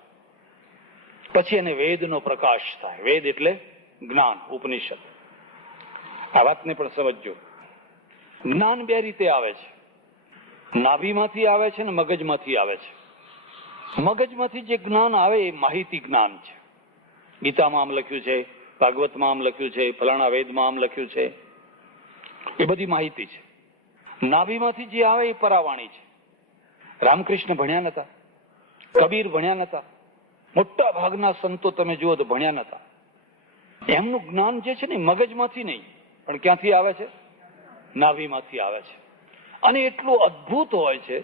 પછી એને વેદનો પ્રકાશ થાય. વેદ એટલે જ્ઞાન, ઉપનિષદ. આ વાતને પણ સમજજો. જ્ઞાન બે રીતે આવે છે, નાભીમાંથી આવે છે ને મગજમાંથી આવે છે. મગજમાંથી જે જ્ઞાન આવે એ માહિતી જ્ઞાન છે. ગીતામાં આમ લખ્યું છે, ભાગવતમાં આમ લખ્યું છે, ફલાણા વેદમાં આમ લખ્યું છે, એ બધી માહિતી છે. નાભીમાંથી જે આવે એ પરાવાણી છે. રામકૃષ્ણ ભણ્યા નતા, કબીર ભણ્યા નતા, મોટા ભાગના સંતો તમે જુઓ તો ભણ્યા નતા. એમનું જ્ઞાન જે છે ને મગજમાંથી નહીં, પણ ક્યાંથી આવે છે? નાભીમાંથી આવે છે. અને એટલું અદ્ભુત હોય છે.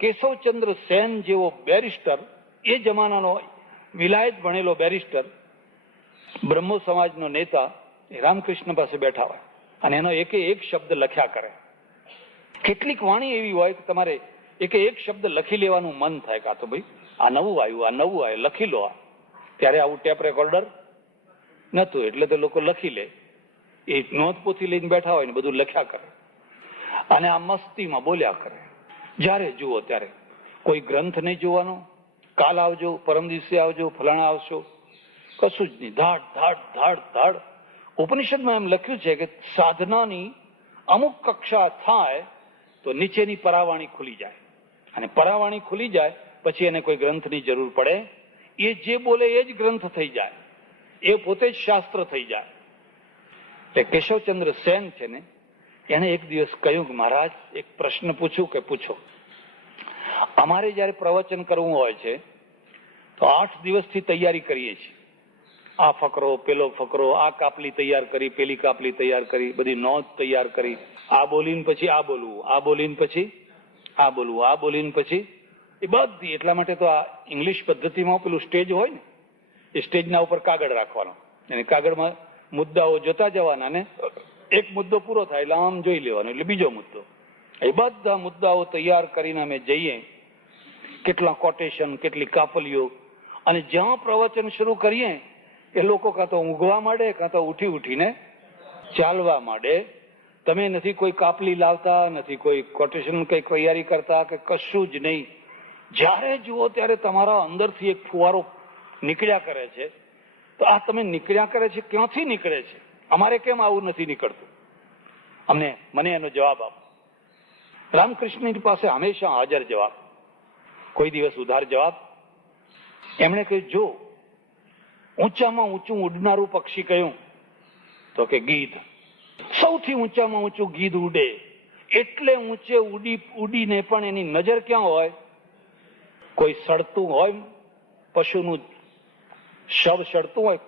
કેશવચંદ્ર સેન જેવો બેરિસ્ટર, એ જમાનાનો વિલાયત ભણેલો બેરિસ્ટર, બ્રહ્મો સમાજનો નેતા, એ રામકૃષ્ણ પાસે બેઠા હોય અને એનો એક શબ્દ લખ્યા કરે. કેટલીક વાણી એવી હોય કે તમારે એક શબ્દ લખી લેવાનું મન થાય કે આ તો ભાઈ આ નવું આવ્યું, લખી લો. ત્યારે આવું ટેપ રેકોર્ડર નતું, એટલે તો લોકો લખી લે. એ નોંધપોથી લઈને બેઠા હોય ને બધું લખ્યા કરે અને આ મસ્તીમાં બોલ્યા કરે. જ્યારે જુઓ ત્યારે કોઈ ગ્રંથ નહીં જોવાનો, કાલ આવજો, પરમ દિવસે આવજો, ફલાણા આવશો, કશું જ નહીં. ધાડ ધાડ ધાડ ધાડ. ઉપનિષદમાં એમ લખ્યું છે કે સાધનાની અમુક કક્ષા થાય તો નીચેની પરાવાણી ખુલી જાય, અને પરાવાણી ખુલી જાય પછી એને કોઈ ગ્રંથની જરૂર પડે. એ જે બોલે એ જ ગ્રંથ થઈ જાય, એ પોતે જ શાસ્ત્ર થઈ જાય. એ કેશવચંદ્ર સેન છે ને, એને એક દિવસ કહ્યું કે મહારાજ એક પ્રશ્ન પૂછું કે પૂછો. અમારે જયારે પ્રવચન કરવું હોય છે તો 8 દિવસથી તૈયારી કરીએ છીએ. આ ફકરો, પેલો ફકરો, આ કાપલી તૈયાર કરી, પેલી કાપલી તૈયાર કરી, બધી નોંધ તૈયાર કરી, આ બોલીને પછી આ બોલવું, આ બોલીને પછી આ બોલવું, આ બોલીને પછી એ બધી. એટલા માટે તો આ ઇંગ્લિશ પદ્ધતિમાં પેલું સ્ટેજ હોય ને, એ સ્ટેજના ઉપર કાગળ રાખવાનો અને કાગળમાં મુદ્દાઓ જોતા જવાના ને એક મુદ્દો પૂરો થાય એટલે આમ જોઈ લેવાનો એટલે બીજો મુદ્દો. એ બધા મુદ્દાઓ તૈયાર કરીને અમે જઈએ, કેટલા કોટેશન, કેટલી કાપલીઓ, અને જ્યાં પ્રવચન શરૂ કરીએ એ લોકો કાં તો ઊંઘવા માંડે કાં તો ઉઠીને ચાલવા માંડે. તમે નથી કોઈ કાપલી લાવતા, નથી કોઈ કોટેશન કઈ તૈયારી કરતા કે કશું જ નહીં. જ્યારે જુઓ ત્યારે તમારા અંદરથી એક ફુવારો નીકળ્યા કરે છે. તો આ તમે નીકળ્યા કરે છે, ક્યાંથી નીકળે છે? અમારે કેમ આવું નથી નીકળતું? મને એનો જવાબ આપો. રામકૃષ્ણની પાસે હંમેશા હાજર જવાબ, કોઈ દિવસ ઉધાર જવાબ. એમણે કહ્યું, જો ઊંચામાં ઊંચું ઉડનારું પક્ષી કયું? તો કે ગીધ. સૌથી ઊંચામાં ઊંચું ગીધ ઉડે, એટલે ઊંચે ઉડીને પણ એની નજર ક્યાં હોય? કોઈ સડતું હોય, પશુનું શવ સડતું હોય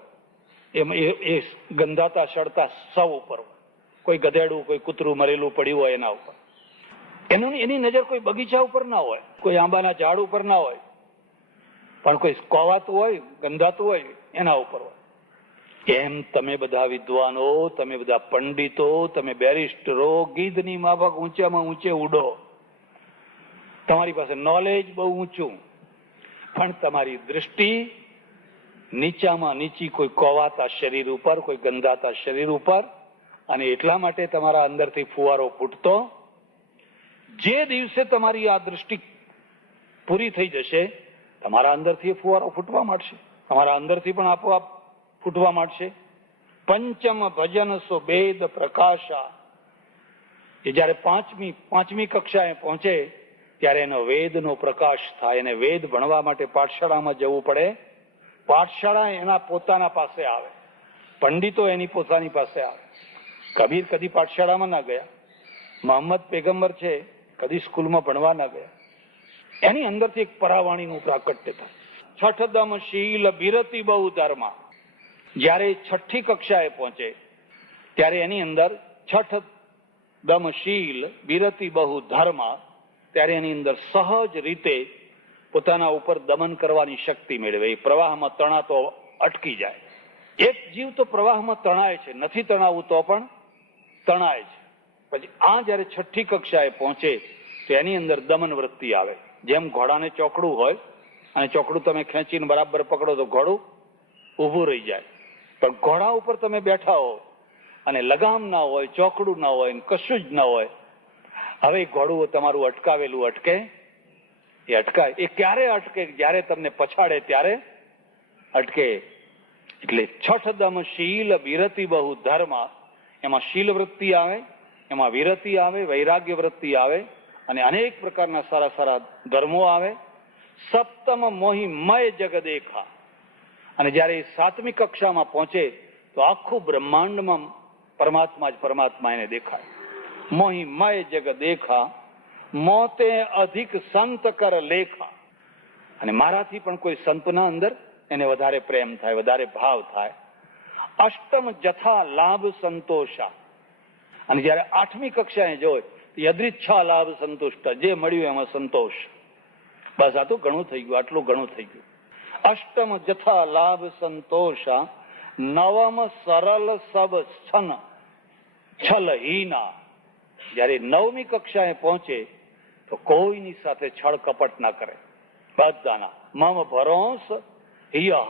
એ ગંધાતા સડતા શવ ઉપર, કોઈ ગધેડું, કોઈ કૂતરું મરેલું પડ્યું હોય એના ઉપર. એની નજર કોઈ બગીચા ઉપર ના હોય, કોઈ આંબાના ઝાડ ઉપર ના હોય, પણ કોઈ કોવાતું હોય, ગંધાતું હોય એના ઉપર હોય. એમ તમે બધા વિદ્વાનો, તમે બધા પંડિતો, તમે બેરિસ્ટરો ગીધની માફક ઊંચામાં ઊંચે ઉડો. તમારી પાસે નોલેજ બહુ ઊંચું, પણ તમારી દૃષ્ટિ નીચામાં નીચી, કોઈ કોવાતા શરીર ઉપર, કોઈ ગંધાતા શરીર ઉપર. અને એટલા માટે તમારા અંદરથી ફુવારો ફૂટતો. જે દિવસે તમારી આ દૃષ્ટિ પૂરી થઈ જશે, તમારા અંદરથી ફુવારો ફૂટવા માંડશે, તમારા અંદરથી પણ આપોઆપ ફૂટવા માંડશે. પંચમ ભજન સો વેદ પ્રકાશા. એ જયારે પાંચમી કક્ષાએ પહોંચે ત્યારે એનો વેદનો પ્રકાશ થાય. એને વેદ ભણવા માટે પાઠશાળામાં જવું પડે. પાઠશાળા એના પોતાના પાસે આવે, પંડિતો એની પોતાની પાસે આવે. કબીર કદી પાઠશાળામાં ના ગયા, મોહમ્મદ પેગમ્બર છે કદી સ્કૂલમાં ભણવા ના ગયા. એની અંદરથી એક પરાવાણીનું પ્રાકટ્ય થાય. છઠદમ શીલ બિરતી બહુ ધર્મ. જયારે 6ઠી કક્ષાએ પહોંચે ત્યારે એની અંદર છઠદમ શીલ બિરતી બહુ ધર્મ, ત્યારે એની અંદર સહજ રીતે પોતાના ઉપર દમન કરવાની શક્તિ મેળવે. એ પ્રવાહમાં તણાતો અટકી જાય. એક જીવ તો પ્રવાહમાં તણાય છે, નથી તણાવવું તો પણ તણાય છે. પછી આ જયારે 6ઠી કક્ષાએ પહોંચે તો એની અંદર દમન વૃત્તિ આવે. જેમ ઘોડાને ચોકડું હોય અને ચોકડું તમે ખેંચીને બરાબર પકડો તો ઘોડું ઊભું રહી જાય. પણ ઘોડા ઉપર તમે બેઠા હો અને લગામ ના હોય, ચોકડું ના હોય, કશું જ ના હોય, હવે ઘોડું તમારું અટકાવેલું અટકે? એ અટકાય. એ ક્યારે અટકે? જ્યારે તમને પછાડે ત્યારે અટકે. એટલે છઠદમ શીલ વિરતિ બહુ ધર્મ. એમાં શીલ વૃત્તિ આવે, એમાં વિરતિ આવે, વૈરાગ્ય વૃત્તિ આવે, અને અનેક પ્રકારના સારા સારા ધર્મો આવે. સપ્તમ મોહી મય જગ દેખા. અને જયારે 7મી કક્ષામાં પહોંચે તો આખું બ્રહ્માંડમાં પરમાત્મા જ પરમાત્મા એને દેખાય. મોહી મય જગ દેખા, મોતે અધિક સંત કર લેખા. અને મારાથી પણ કોઈ સંતના અંદર એને વધારે પ્રેમ થાય, વધારે ભાવ થાય. અષ્ટમ જથા લાભ સંતોષા. અને જયારે 8મી કક્ષાએ જોય યદૃચ્છા લાભ સંતુષ્ટ, જે મળ્યું એમાં સંતોષ. બસ આ તો ઘણું થઈ ગયું, આટલું ઘણું થઈ ગયું. અષ્ટમ જથા લાભ સંતોષા, નવમ સરળ સબ છન છલહીના. જયારે 9મી કક્ષાએ પહોંચે તો કોઈની સાથે છળ કપટ ના કરે. બધાના મમ ભરોસ હિય